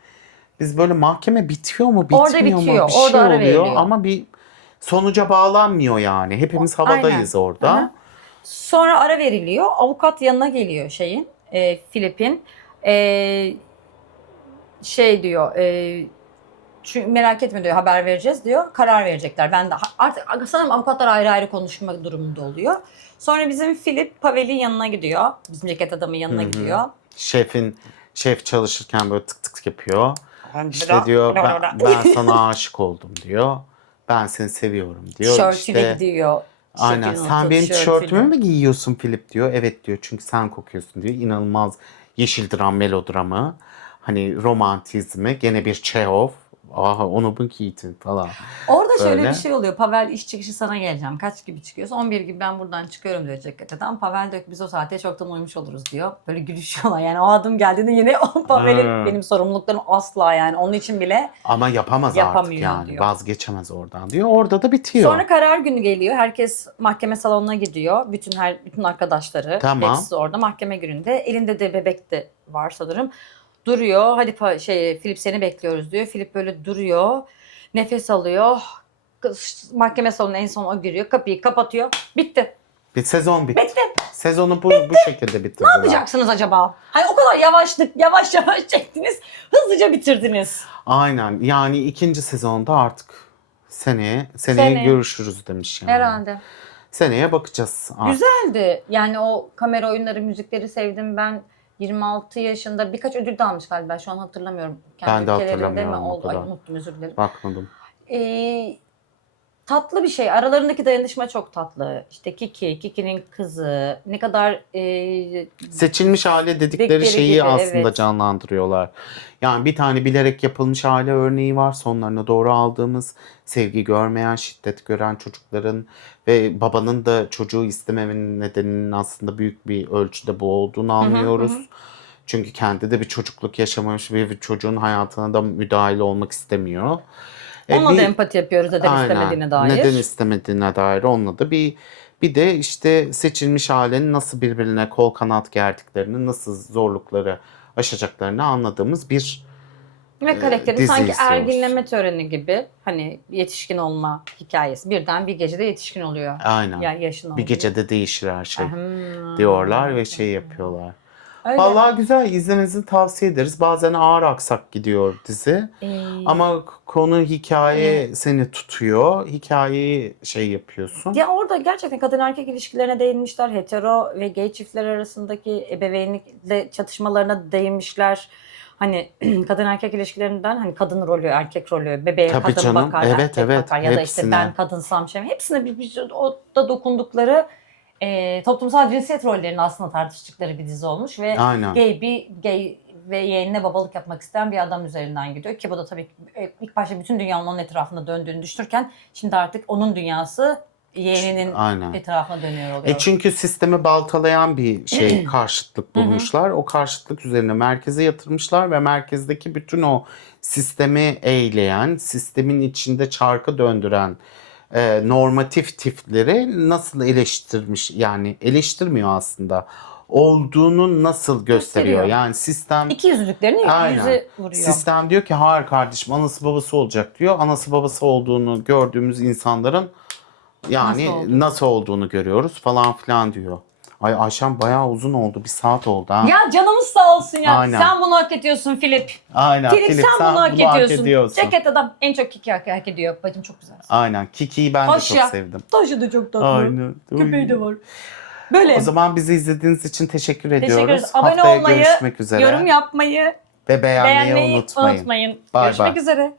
biz böyle mahkeme bitiyor mu bitmiyor orada bitiyor. mu bir orada şey ara oluyor veriliyor. ama bir sonuca bağlanmıyor yani. Hepimiz havadayız Aynen. orada. Hı-hı. Sonra ara veriliyor. Avukat yanına geliyor Filip'in. Diyor çünkü merak etme diyor haber vereceğiz diyor. Karar verecekler. Ben de artık sanırım avukatlar ayrı ayrı konuşma durumunda oluyor. Sonra bizim Filip Pavel'in yanına gidiyor. Bizim ceket adamın yanına gidiyor. Şef çalışırken böyle tık tık yapıyor. İşte diyor ben sana aşık oldum diyor. Ben seni seviyorum diyor. Şörtüyle gidiyor. Aynen sen benim tişörtümü mü giyiyorsun Filip diyor. Evet diyor çünkü sen kokuyorsun diyor. İnanılmaz yeşil dram melodramı. Hani romantizmi gene bir Çehov. Aha onu mu giydin falan. Orada şöyle bir şey oluyor. Pavel iş çıkışı sana geleceğim. Kaç gibi çıkıyorsun? 11 gibi ben buradan çıkıyorum diyor ceketeden. Pavel diyor ki biz o saate çoktan uyumuş oluruz diyor. Böyle gülüşüyorlar. Yani o adım geldiğinde yine o Pavel'in benim sorumluluklarım asla yani. Onun için bile ama yapamaz artık yani. Diyor. Vazgeçemez oradan diyor. Orada da bitiyor. Sonra karar günü geliyor. Herkes mahkeme salonuna gidiyor. Bütün arkadaşları. Tamam. Hepsi orada mahkeme gününde. Elinde de bebek de var sanırım. Duruyor. Hadi Filip seni bekliyoruz diyor. Filip böyle duruyor. Nefes alıyor. Mahkeme salonuna en son o giriyor. Kapıyı kapatıyor. Bitti. Bir sezon bitti. Bitti. Sezonu bu şekilde bitirdiler. Ne yapacaksınız acaba? Hani o kadar yavaş yavaş çektiniz. Hızlıca bitirdiniz. Aynen. Yani ikinci sezonda artık seneye görüşürüz demiş yani. Herhalde. seneye bakacağız artık. Güzeldi. Yani o kamera oyunları, müzikleri sevdim. Ben 26 yaşında birkaç ödül de almış galiba. Şu an hatırlamıyorum. Ben de ülkelerinde hatırlamıyorum o oldu? Ay, kadar. unuttum, özür dilerim. Bakmadım. Tatlı bir şey. Aralarındaki dayanışma çok tatlı. İşte Kiki'nin kızı. Ne kadar Seçilmiş aile dedikleri dedikleri şeyi gibi, aslında evet. canlandırıyorlar. Yani bir tane bilerek yapılmış aile örneği var. Sonlarına doğru aldığımız sevgi görmeyen, şiddet gören çocukların ve babanın da çocuğu istememenin nedeninin aslında büyük bir ölçüde bu olduğunu anlıyoruz. Çünkü kendi de bir çocukluk yaşamamış ve bir çocuğun hayatına da müdahale olmak istemiyor. Onunla da empati yapıyoruz neden istemediğine dair. Neden istemediğine dair onunla da bir de işte seçilmiş ailenin nasıl birbirine kol kanat gerdiklerini, nasıl zorlukları aşacaklarını anladığımız bir Ve karakterin dizi sanki izliyoruz. erginleme töreni gibi, hani yetişkin olma hikayesi. Birden bir gecede yetişkin oluyor. Aynen. Ya yaşın Bir oluyor. gecede değişir her şey Ahem. diyorlar ve şey yapıyorlar. Öyle. Vallahi güzel, izlemenizi tavsiye ederiz. Bazen ağır aksak gidiyor dizi. Ama konu, hikaye seni tutuyor. Hikayeyi şey yapıyorsun. Ya orada gerçekten kadın erkek ilişkilerine değinmişler. Hetero ve gay çiftler arasındaki ebeveynlikle çatışmalarına değinmişler. Hani kadın erkek ilişkilerinden, hani kadın rolü, erkek rolü, bebeğe Tabii kadın canım, bakar, evet, erkek evet, bakar ya da işte hepsine. ben kadınsam şey. Hepsine o da dokundukları toplumsal cinsiyet rollerini aslında tartıştıkları bir dizi olmuş ve Aynen. gay ve yeğenine babalık yapmak isteyen bir adam üzerinden gidiyor ki bu da tabii ilk başta bütün dünyanın onun etrafında döndüğünü düşünürken şimdi artık onun dünyası yeğeninin Aynen. etrafına dönüyor oluyor. Çünkü sistemi baltalayan bir şey karşıtlık bulmuşlar. O karşıtlık üzerine merkeze yatırmışlar ve merkezdeki bütün o sistemi eğleyen, sistemin içinde çarkı döndüren normatif tipleri nasıl eleştirmiş, yani eleştirmiyor aslında. Olduğunu nasıl gösteriyor? Gösteriyor. Yani sistem İkiyüzlülüklerini Aynen. yüze vuruyor. Sistem diyor ki hayır kardeşim, anası babası olacak diyor. Anası babası olduğunu gördüğümüz insanların yani nasıl olduğunu görüyoruz falan filan diyor. Ay Ayşem bayağı uzun oldu. 1 saat oldu ha. Ya canımız sağ olsun ya. Aynen. Sen bunu hak ediyorsun Filip. Aynen. Filip sen bunu hak ediyorsun. ediyorsun. Ceket adam en çok Kiki hak ediyor. Bacım çok güzel. Aynen. Kiki'yi ben de Hoş çok ya. sevdim. Taşı da çok tatlı. Aynen. Köpeği de var. Böyle. O zaman bizi izlediğiniz için teşekkür ediyoruz. Teşekkür ederiz. Abone Haftaya olmayı, görüşmek üzere. yorum yapmayı, Ve beğenmeyi beğenmeyi unutmayın. unutmayın. Bay Görüşmek bay. üzere.